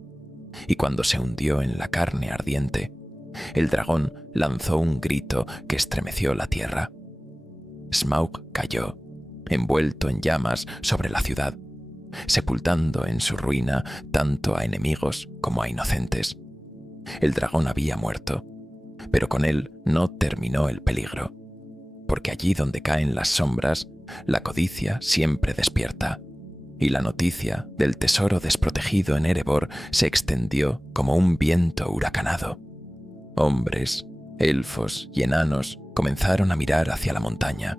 y cuando se hundió en la carne ardiente, el dragón lanzó un grito que estremeció la tierra. Smaug cayó, envuelto en llamas, sobre la ciudad, sepultando en su ruina tanto a enemigos como a inocentes. El dragón había muerto, pero con él no terminó el peligro, porque allí donde caen las sombras, la codicia siempre despierta, y la noticia del tesoro desprotegido en Erebor se extendió como un viento huracanado. Hombres, elfos y enanos comenzaron a mirar hacia la montaña,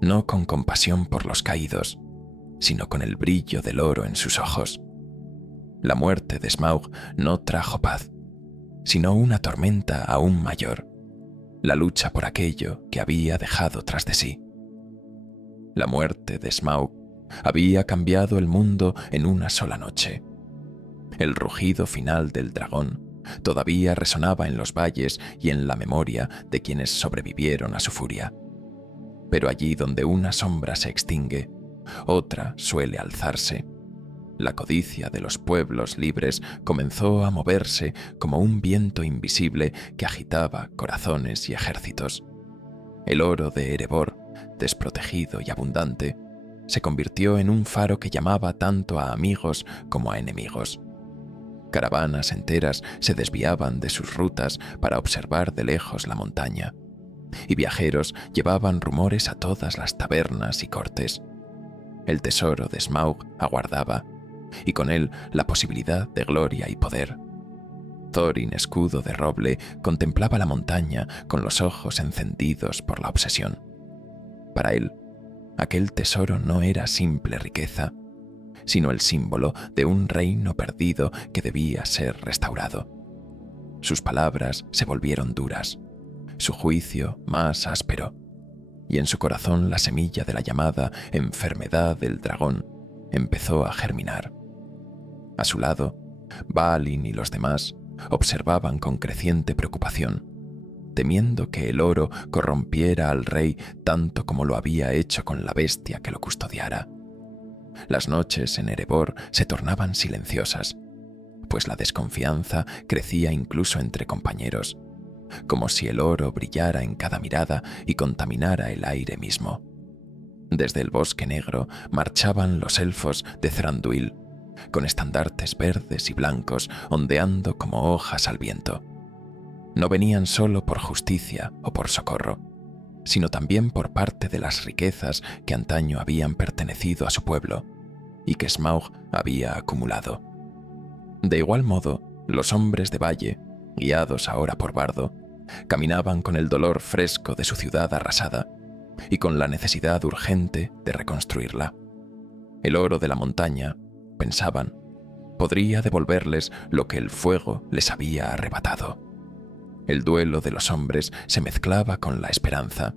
no con compasión por los caídos, sino con el brillo del oro en sus ojos. La muerte de Smaug no trajo paz, sino una tormenta aún mayor, la lucha por aquello que había dejado tras de sí. La muerte de Smaug había cambiado el mundo en una sola noche. El rugido final del dragón todavía resonaba en los valles y en la memoria de quienes sobrevivieron a su furia. Pero allí donde una sombra se extingue, otra suele alzarse. La codicia de los pueblos libres comenzó a moverse como un viento invisible que agitaba corazones y ejércitos. El oro de Erebor, desprotegido y abundante, se convirtió en un faro que llamaba tanto a amigos como a enemigos. Caravanas enteras se desviaban de sus rutas para observar de lejos la montaña, y viajeros llevaban rumores a todas las tabernas y cortes. El tesoro de Smaug aguardaba, y con él la posibilidad de gloria y poder. Thorin, escudo de roble, contemplaba la montaña con los ojos encendidos por la obsesión. Para él, aquel tesoro no era simple riqueza, sino el símbolo de un reino perdido que debía ser restaurado. Sus palabras se volvieron duras, su juicio más áspero, y en su corazón la semilla de la llamada enfermedad del dragón empezó a germinar. A su lado, Balin y los demás observaban con creciente preocupación, temiendo que el oro corrompiera al rey tanto como lo había hecho con la bestia que lo custodiara. Las noches en Erebor se tornaban silenciosas, pues la desconfianza crecía incluso entre compañeros, como si el oro brillara en cada mirada y contaminara el aire mismo. Desde el bosque negro marchaban los elfos de Thranduil, con estandartes verdes y blancos ondeando como hojas al viento. No venían solo por justicia o por socorro, sino también por parte de las riquezas que antaño habían pertenecido a su pueblo y que Smaug había acumulado. De igual modo, los hombres de Valle, guiados ahora por Bardo, caminaban con el dolor fresco de su ciudad arrasada y con la necesidad urgente de reconstruirla. El oro de la montaña, pensaban, podría devolverles lo que el fuego les había arrebatado. El duelo de los hombres se mezclaba con la esperanza,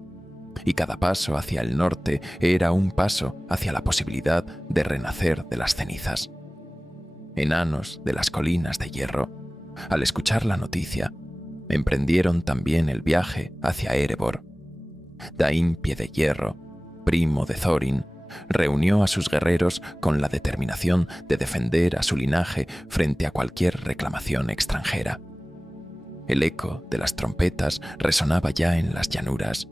y cada paso hacia el norte era un paso hacia la posibilidad de renacer de las cenizas. Enanos de las colinas de hierro, Al escuchar la noticia, emprendieron también el viaje hacia Erebor. Dain Piedehierro, primo de Thorin, reunió a sus guerreros con la determinación de defender a su linaje frente a cualquier reclamación extranjera. El eco de las trompetas resonaba ya en las llanuras,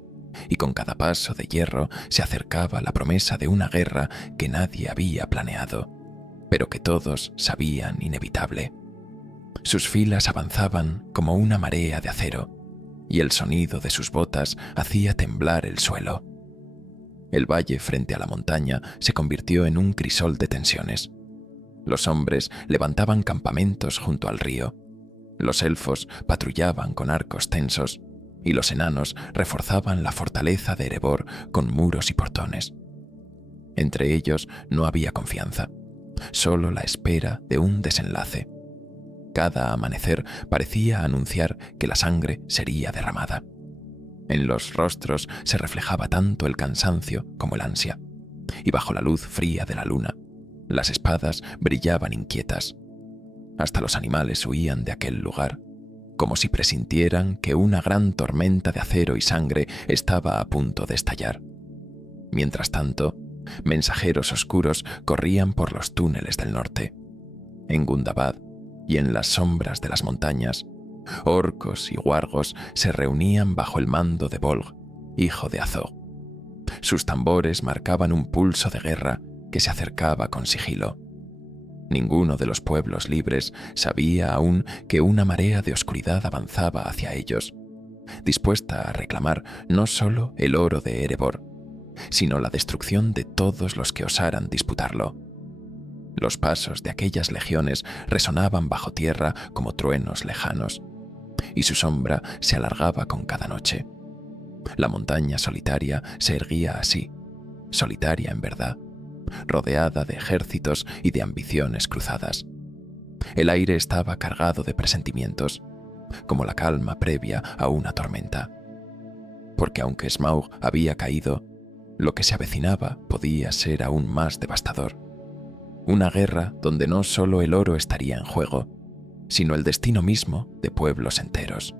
y con cada paso de hierro se acercaba la promesa de una guerra que nadie había planeado, pero que todos sabían inevitable. Sus filas avanzaban como una marea de acero, y el sonido de sus botas hacía temblar el suelo. El valle frente a la montaña se convirtió en un crisol de tensiones. Los hombres levantaban campamentos junto al río, los elfos patrullaban con arcos tensos, y los enanos reforzaban la fortaleza de Erebor con muros y portones. Entre ellos no había confianza, solo la espera de un desenlace. Cada amanecer parecía anunciar que la sangre sería derramada. En los rostros se reflejaba tanto el cansancio como el ansia, y bajo la luz fría de la luna, las espadas brillaban inquietas. Hasta los animales huían de aquel lugar, como si presintieran que una gran tormenta de acero y sangre estaba a punto de estallar. Mientras tanto, mensajeros oscuros corrían por los túneles del norte. En Gundabad y en las sombras de las montañas, orcos y wargos se reunían bajo el mando de Bolg, hijo de Azog. Sus tambores marcaban un pulso de guerra que se acercaba con sigilo. Ninguno de los pueblos libres sabía aún que una marea de oscuridad avanzaba hacia ellos, dispuesta a reclamar no solo el oro de Erebor, sino la destrucción de todos los que osaran disputarlo. Los pasos de aquellas legiones resonaban bajo tierra como truenos lejanos, y su sombra se alargaba con cada noche. La montaña solitaria se erguía así, solitaria en verdad, rodeada de ejércitos y de ambiciones cruzadas. El aire estaba cargado de presentimientos, como la calma previa a una tormenta. Porque aunque Smaug había caído, lo que se avecinaba podía ser aún más devastador. Una guerra donde no solo el oro estaría en juego, sino el destino mismo de pueblos enteros.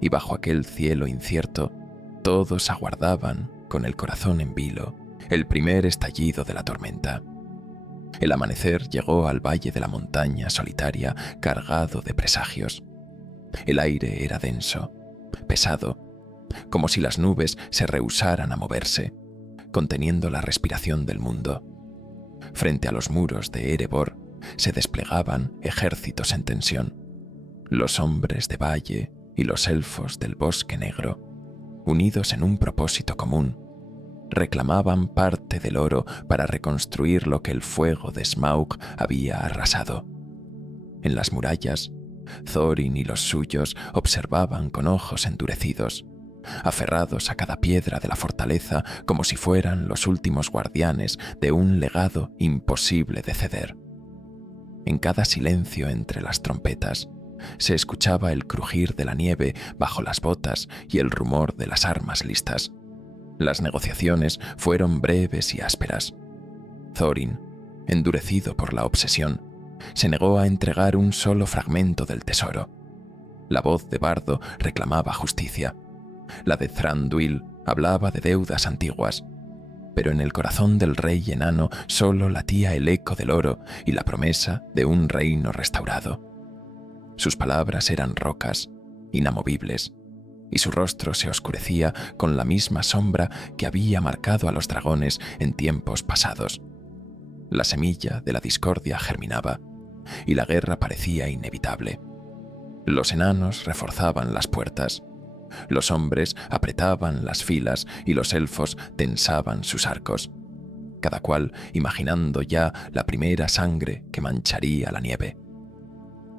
Y bajo aquel cielo incierto, todos aguardaban, con el corazón en vilo, el primer estallido de la tormenta. El amanecer llegó al valle de la montaña solitaria cargado de presagios. El aire era denso, pesado, como si las nubes se rehusaran a moverse, conteniendo la respiración del mundo. Frente a los muros de Erebor se desplegaban ejércitos en tensión, los hombres de valle y los elfos del bosque negro, unidos en un propósito común, reclamaban parte del oro para reconstruir lo que el fuego de Smaug había arrasado. En las murallas, Thorin y los suyos observaban con ojos endurecidos, aferrados a cada piedra de la fortaleza como si fueran los últimos guardianes de un legado imposible de ceder. En cada silencio entre las trompetas se escuchaba el crujir de la nieve bajo las botas y el rumor de las armas listas. Las negociaciones fueron breves y ásperas. Thorin, endurecido por la obsesión, se negó a entregar un solo fragmento del tesoro. La voz de Bardo reclamaba justicia. La de Thranduil hablaba de deudas antiguas, pero en el corazón del rey enano solo latía el eco del oro y la promesa de un reino restaurado. Sus palabras eran rocas, inamovibles, y su rostro se oscurecía con la misma sombra que había marcado a los dragones en tiempos pasados. La semilla de la discordia germinaba, y la guerra parecía inevitable. Los enanos reforzaban las puertas, los hombres apretaban las filas y los elfos tensaban sus arcos, cada cual imaginando ya la primera sangre que mancharía la nieve.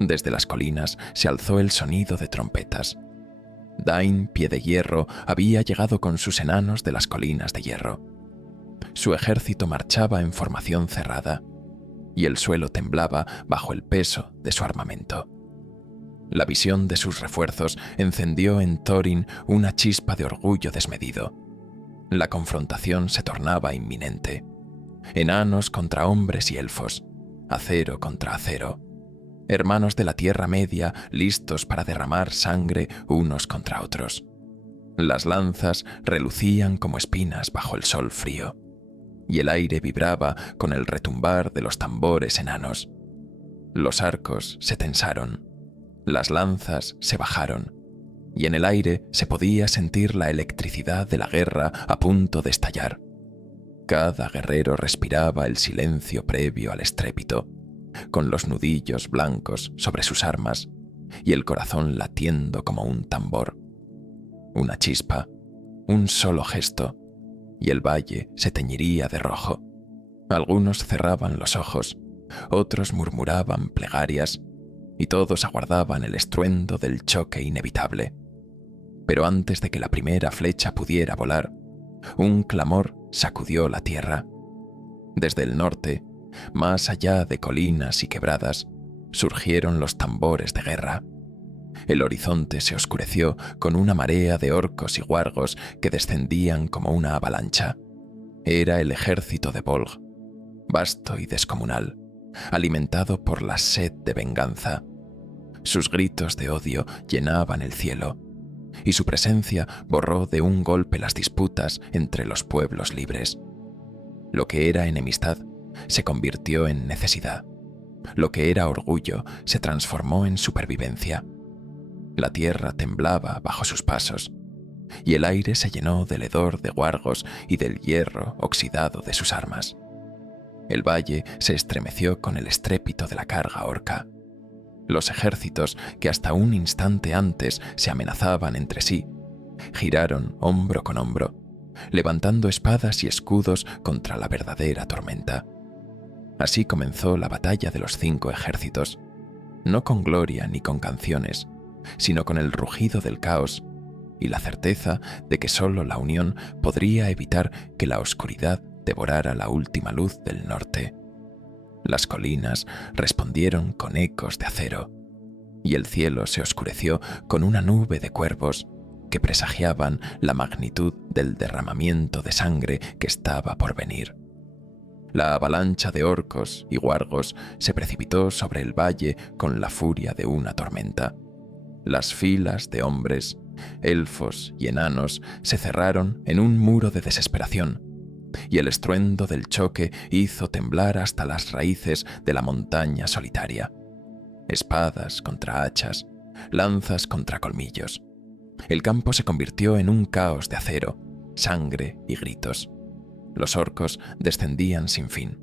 Desde las colinas se alzó el sonido de trompetas. Dain Piedehierro había llegado con sus enanos de las colinas de hierro. Su ejército marchaba en formación cerrada, y el suelo temblaba bajo el peso de su armamento. La visión de sus refuerzos encendió en Thorin una chispa de orgullo desmedido. La confrontación se tornaba inminente. Enanos contra hombres y elfos, acero contra acero. hermanos de la Tierra Media listos para derramar sangre unos contra otros. Las lanzas relucían como espinas bajo el sol frío, y el aire vibraba con el retumbar de los tambores enanos. Los arcos se tensaron, las lanzas se bajaron, y en el aire se podía sentir la electricidad de la guerra a punto de estallar. Cada guerrero respiraba el silencio previo al estrépito, con los nudillos blancos sobre sus armas y el corazón latiendo como un tambor. Una chispa, un solo gesto, y el valle se teñiría de rojo. Algunos cerraban los ojos, otros murmuraban plegarias, y todos aguardaban el estruendo del choque inevitable. Pero antes de que la primera flecha pudiera volar, un clamor sacudió la tierra. Desde el norte, más allá de colinas y quebradas, surgieron los tambores de guerra. El horizonte se oscureció con una marea de orcos y guargos que descendían como una avalancha. Era el ejército de Bolg, vasto y descomunal, alimentado por la sed de venganza. Sus gritos de odio llenaban el cielo, y su presencia borró de un golpe las disputas entre los pueblos libres. Lo que era enemistad se convirtió en necesidad. Lo que era orgullo se transformó en supervivencia. La tierra temblaba bajo sus pasos, y el aire se llenó del hedor de guargos y del hierro oxidado de sus armas. El valle se estremeció con el estrépito de la carga orca. Los ejércitos que hasta un instante antes se amenazaban entre sí, giraron hombro con hombro, levantando espadas y escudos contra la verdadera tormenta. Así comenzó la batalla de los 5 ejércitos, no con gloria ni con canciones, sino con el rugido del caos y la certeza de que solo la unión podría evitar que la oscuridad devorara la última luz del norte. Las colinas respondieron con ecos de acero, y el cielo se oscureció con una nube de cuervos que presagiaban la magnitud del derramamiento de sangre que estaba por venir. La avalancha de orcos y guargos se precipitó sobre el valle con la furia de una tormenta. Las filas de hombres, elfos y enanos se cerraron en un muro de desesperación, y el estruendo del choque hizo temblar hasta las raíces de la montaña solitaria. Espadas contra hachas, lanzas contra colmillos. El campo se convirtió en un caos de acero, sangre y gritos. Los orcos descendían sin fin,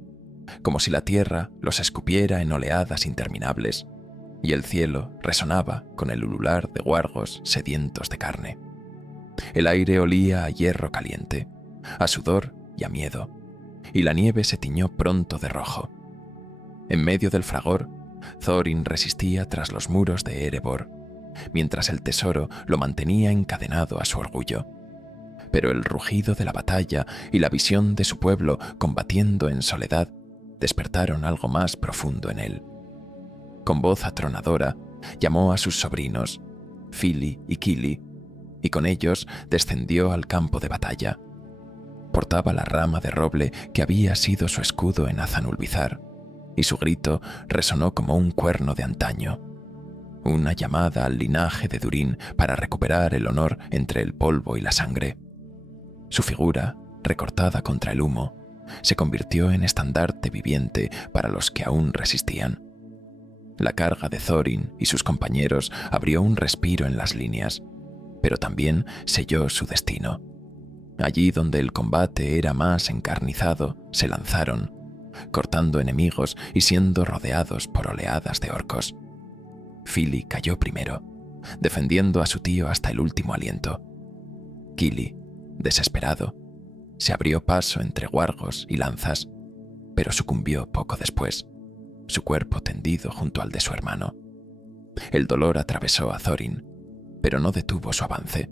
como si la tierra los escupiera en oleadas interminables, y el cielo resonaba con el ulular de guargos sedientos de carne. El aire olía a hierro caliente, a sudor y a miedo, y la nieve se tiñó pronto de rojo. En medio del fragor, Thorin resistía tras los muros de Erebor, mientras el tesoro lo mantenía encadenado a su orgullo. Pero el rugido de la batalla y la visión de su pueblo combatiendo en soledad despertaron algo más profundo en él. Con voz atronadora, llamó a sus sobrinos, Fili y Kili, y con ellos descendió al campo de batalla. Portaba la rama de roble que había sido su escudo en Azanulvizar, y su grito resonó como un cuerno de antaño, una llamada al linaje de Durin para recuperar el honor entre el polvo y la sangre. Su figura, recortada contra el humo, se convirtió en estandarte viviente para los que aún resistían. La carga de Thorin y sus compañeros abrió un respiro en las líneas, pero también selló su destino. Allí donde el combate era más encarnizado, se lanzaron, cortando enemigos y siendo rodeados por oleadas de orcos. Fili cayó primero, defendiendo a su tío hasta el último aliento. Kili, desesperado, se abrió paso entre guargos y lanzas, pero sucumbió poco después, su cuerpo tendido junto al de su hermano. El dolor atravesó a Thorin, pero no detuvo su avance.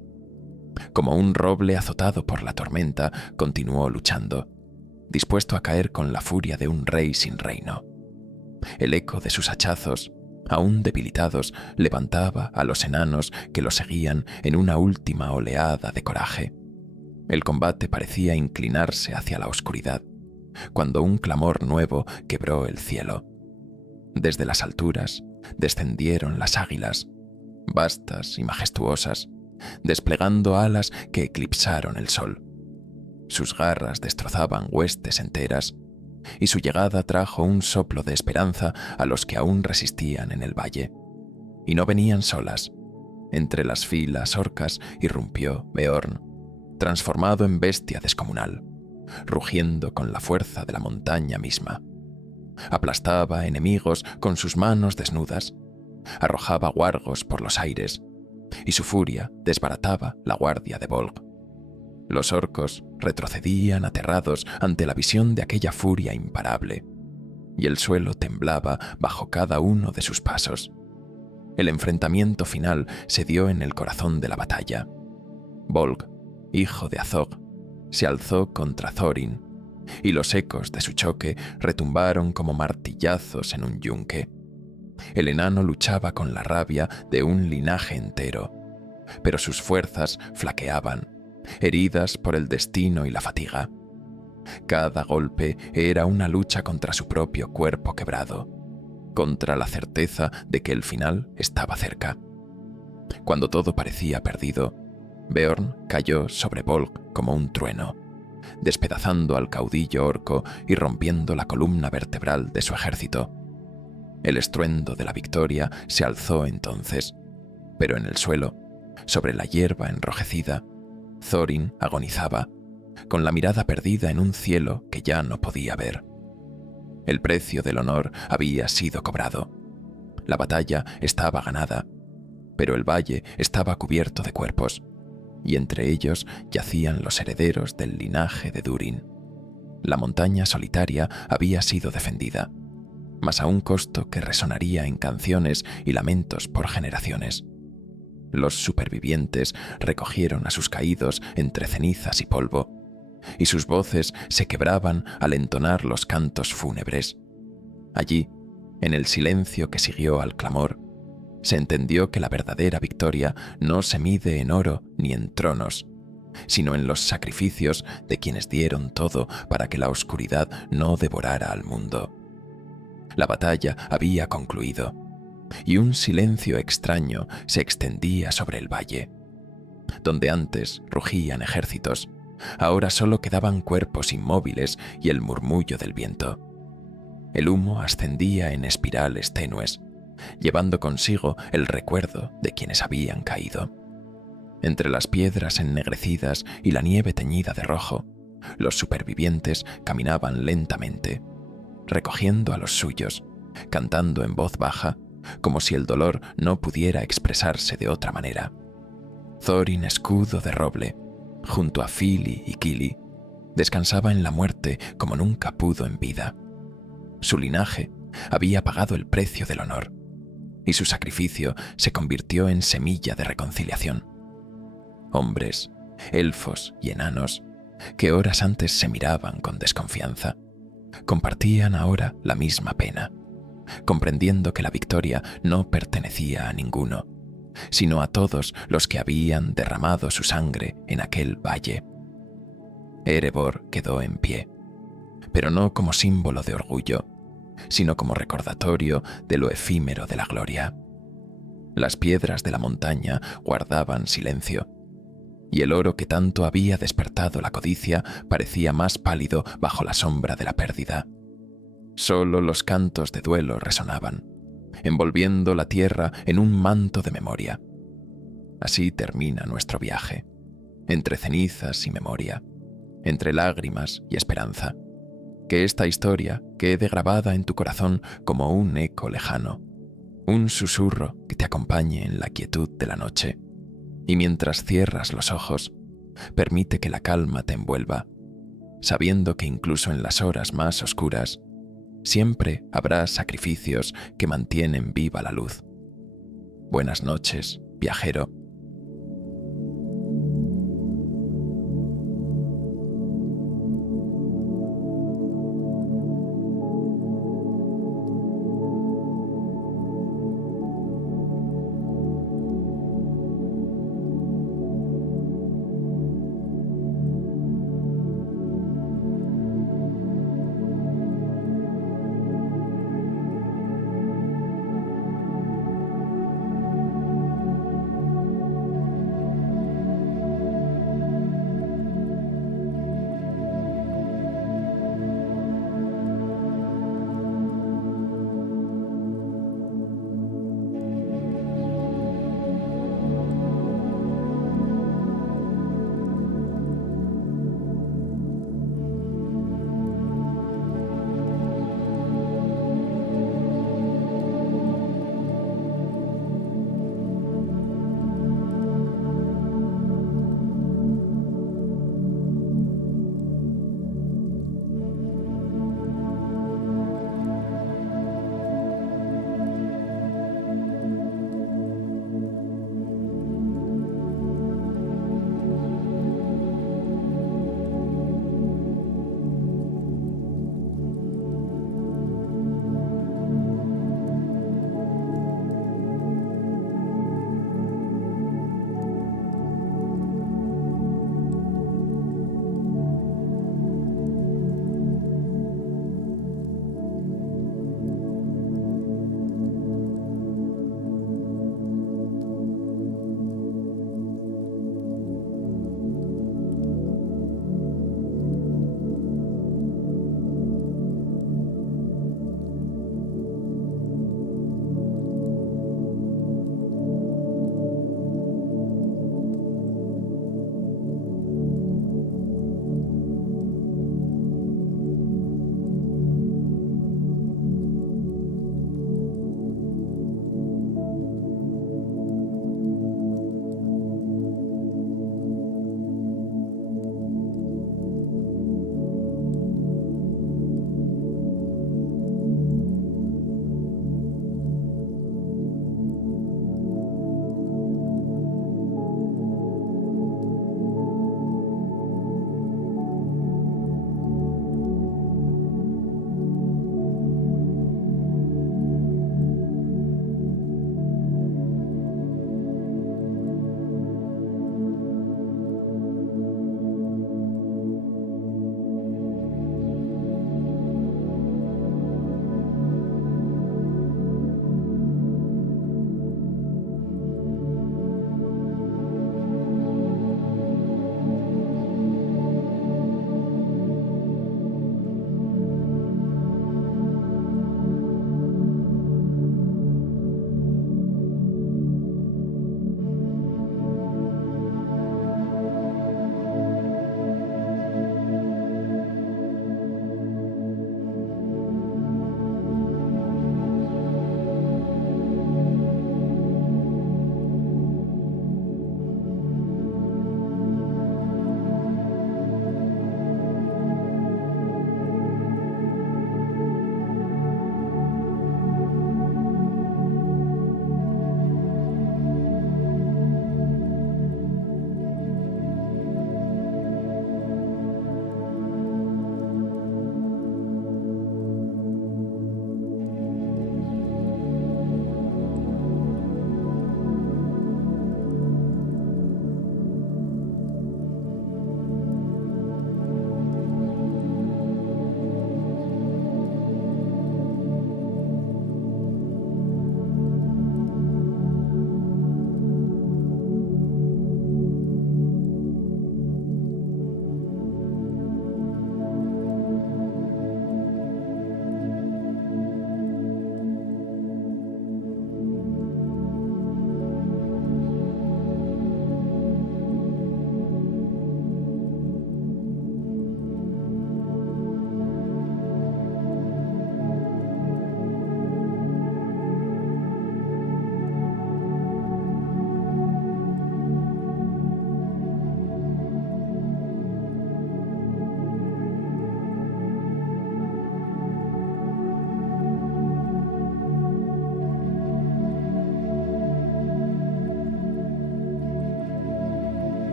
Como un roble azotado por la tormenta, continuó luchando, dispuesto a caer con la furia de un rey sin reino. El eco de sus hachazos, aún debilitados, levantaba a los enanos que lo seguían en una última oleada de coraje. El combate parecía inclinarse hacia la oscuridad, cuando un clamor nuevo quebró el cielo. Desde las alturas, descendieron las águilas, vastas y majestuosas, desplegando alas que eclipsaron el sol. Sus garras destrozaban huestes enteras, y su llegada trajo un soplo de esperanza a los que aún resistían en el valle. Y no venían solas. Entre las filas orcas irrumpió Beorn, transformado en bestia descomunal, rugiendo con la fuerza de la montaña misma. Aplastaba enemigos con sus manos desnudas, arrojaba wargos por los aires, y su furia desbarataba la guardia de Bolg. Los orcos retrocedían aterrados ante la visión de aquella furia imparable, y el suelo temblaba bajo cada uno de sus pasos. El enfrentamiento final se dio en el corazón de la batalla. Bolg, hijo de Azog, se alzó contra Thorin, y los ecos de su choque retumbaron como martillazos en un yunque. El enano luchaba con la rabia de un linaje entero, pero sus fuerzas flaqueaban, heridas por el destino y la fatiga. Cada golpe era una lucha contra su propio cuerpo quebrado, contra la certeza de que el final estaba cerca. Cuando todo parecía perdido, Beorn cayó sobre Bolg como un trueno, despedazando al caudillo orco y rompiendo la columna vertebral de su ejército. El estruendo de la victoria se alzó entonces, pero en el suelo, sobre la hierba enrojecida, Thorin agonizaba, con la mirada perdida en un cielo que ya no podía ver. El precio del honor había sido cobrado. La batalla estaba ganada, pero el valle estaba cubierto de cuerpos, y entre ellos yacían los herederos del linaje de Durin. La montaña solitaria había sido defendida, mas a un costo que resonaría en canciones y lamentos por generaciones. Los supervivientes recogieron a sus caídos entre cenizas y polvo, y sus voces se quebraban al entonar los cantos fúnebres. Allí, en el silencio que siguió al clamor, se entendió que la verdadera victoria no se mide en oro ni en tronos, sino en los sacrificios de quienes dieron todo para que la oscuridad no devorara al mundo. La batalla había concluido, y un silencio extraño se extendía sobre el valle. Donde antes rugían ejércitos, ahora solo quedaban cuerpos inmóviles y el murmullo del viento. El humo ascendía en espirales tenues, llevando consigo el recuerdo de quienes habían caído. Entre las piedras ennegrecidas y la nieve teñida de rojo, los supervivientes caminaban lentamente, recogiendo a los suyos, cantando en voz baja, como si el dolor no pudiera expresarse de otra manera. Thorin, escudo de roble, junto a Fili y Kili, descansaba en la muerte como nunca pudo en vida. Su linaje había pagado el precio del honor, y su sacrificio se convirtió en semilla de reconciliación. Hombres, elfos y enanos, que horas antes se miraban con desconfianza, compartían ahora la misma pena, comprendiendo que la victoria no pertenecía a ninguno, sino a todos los que habían derramado su sangre en aquel valle. Erebor quedó en pie, pero no como símbolo de orgullo, sino como recordatorio de lo efímero de la gloria. Las piedras de la montaña guardaban silencio, y el oro que tanto había despertado la codicia parecía más pálido bajo la sombra de la pérdida. Solo los cantos de duelo resonaban, envolviendo la tierra en un manto de memoria. Así termina nuestro viaje, entre cenizas y memoria, entre lágrimas y esperanza. Que esta historia quede grabada en tu corazón como un eco lejano, un susurro que te acompañe en la quietud de la noche. Y mientras cierras los ojos, permite que la calma te envuelva, sabiendo que incluso en las horas más oscuras, siempre habrá sacrificios que mantienen viva la luz. Buenas noches, viajero.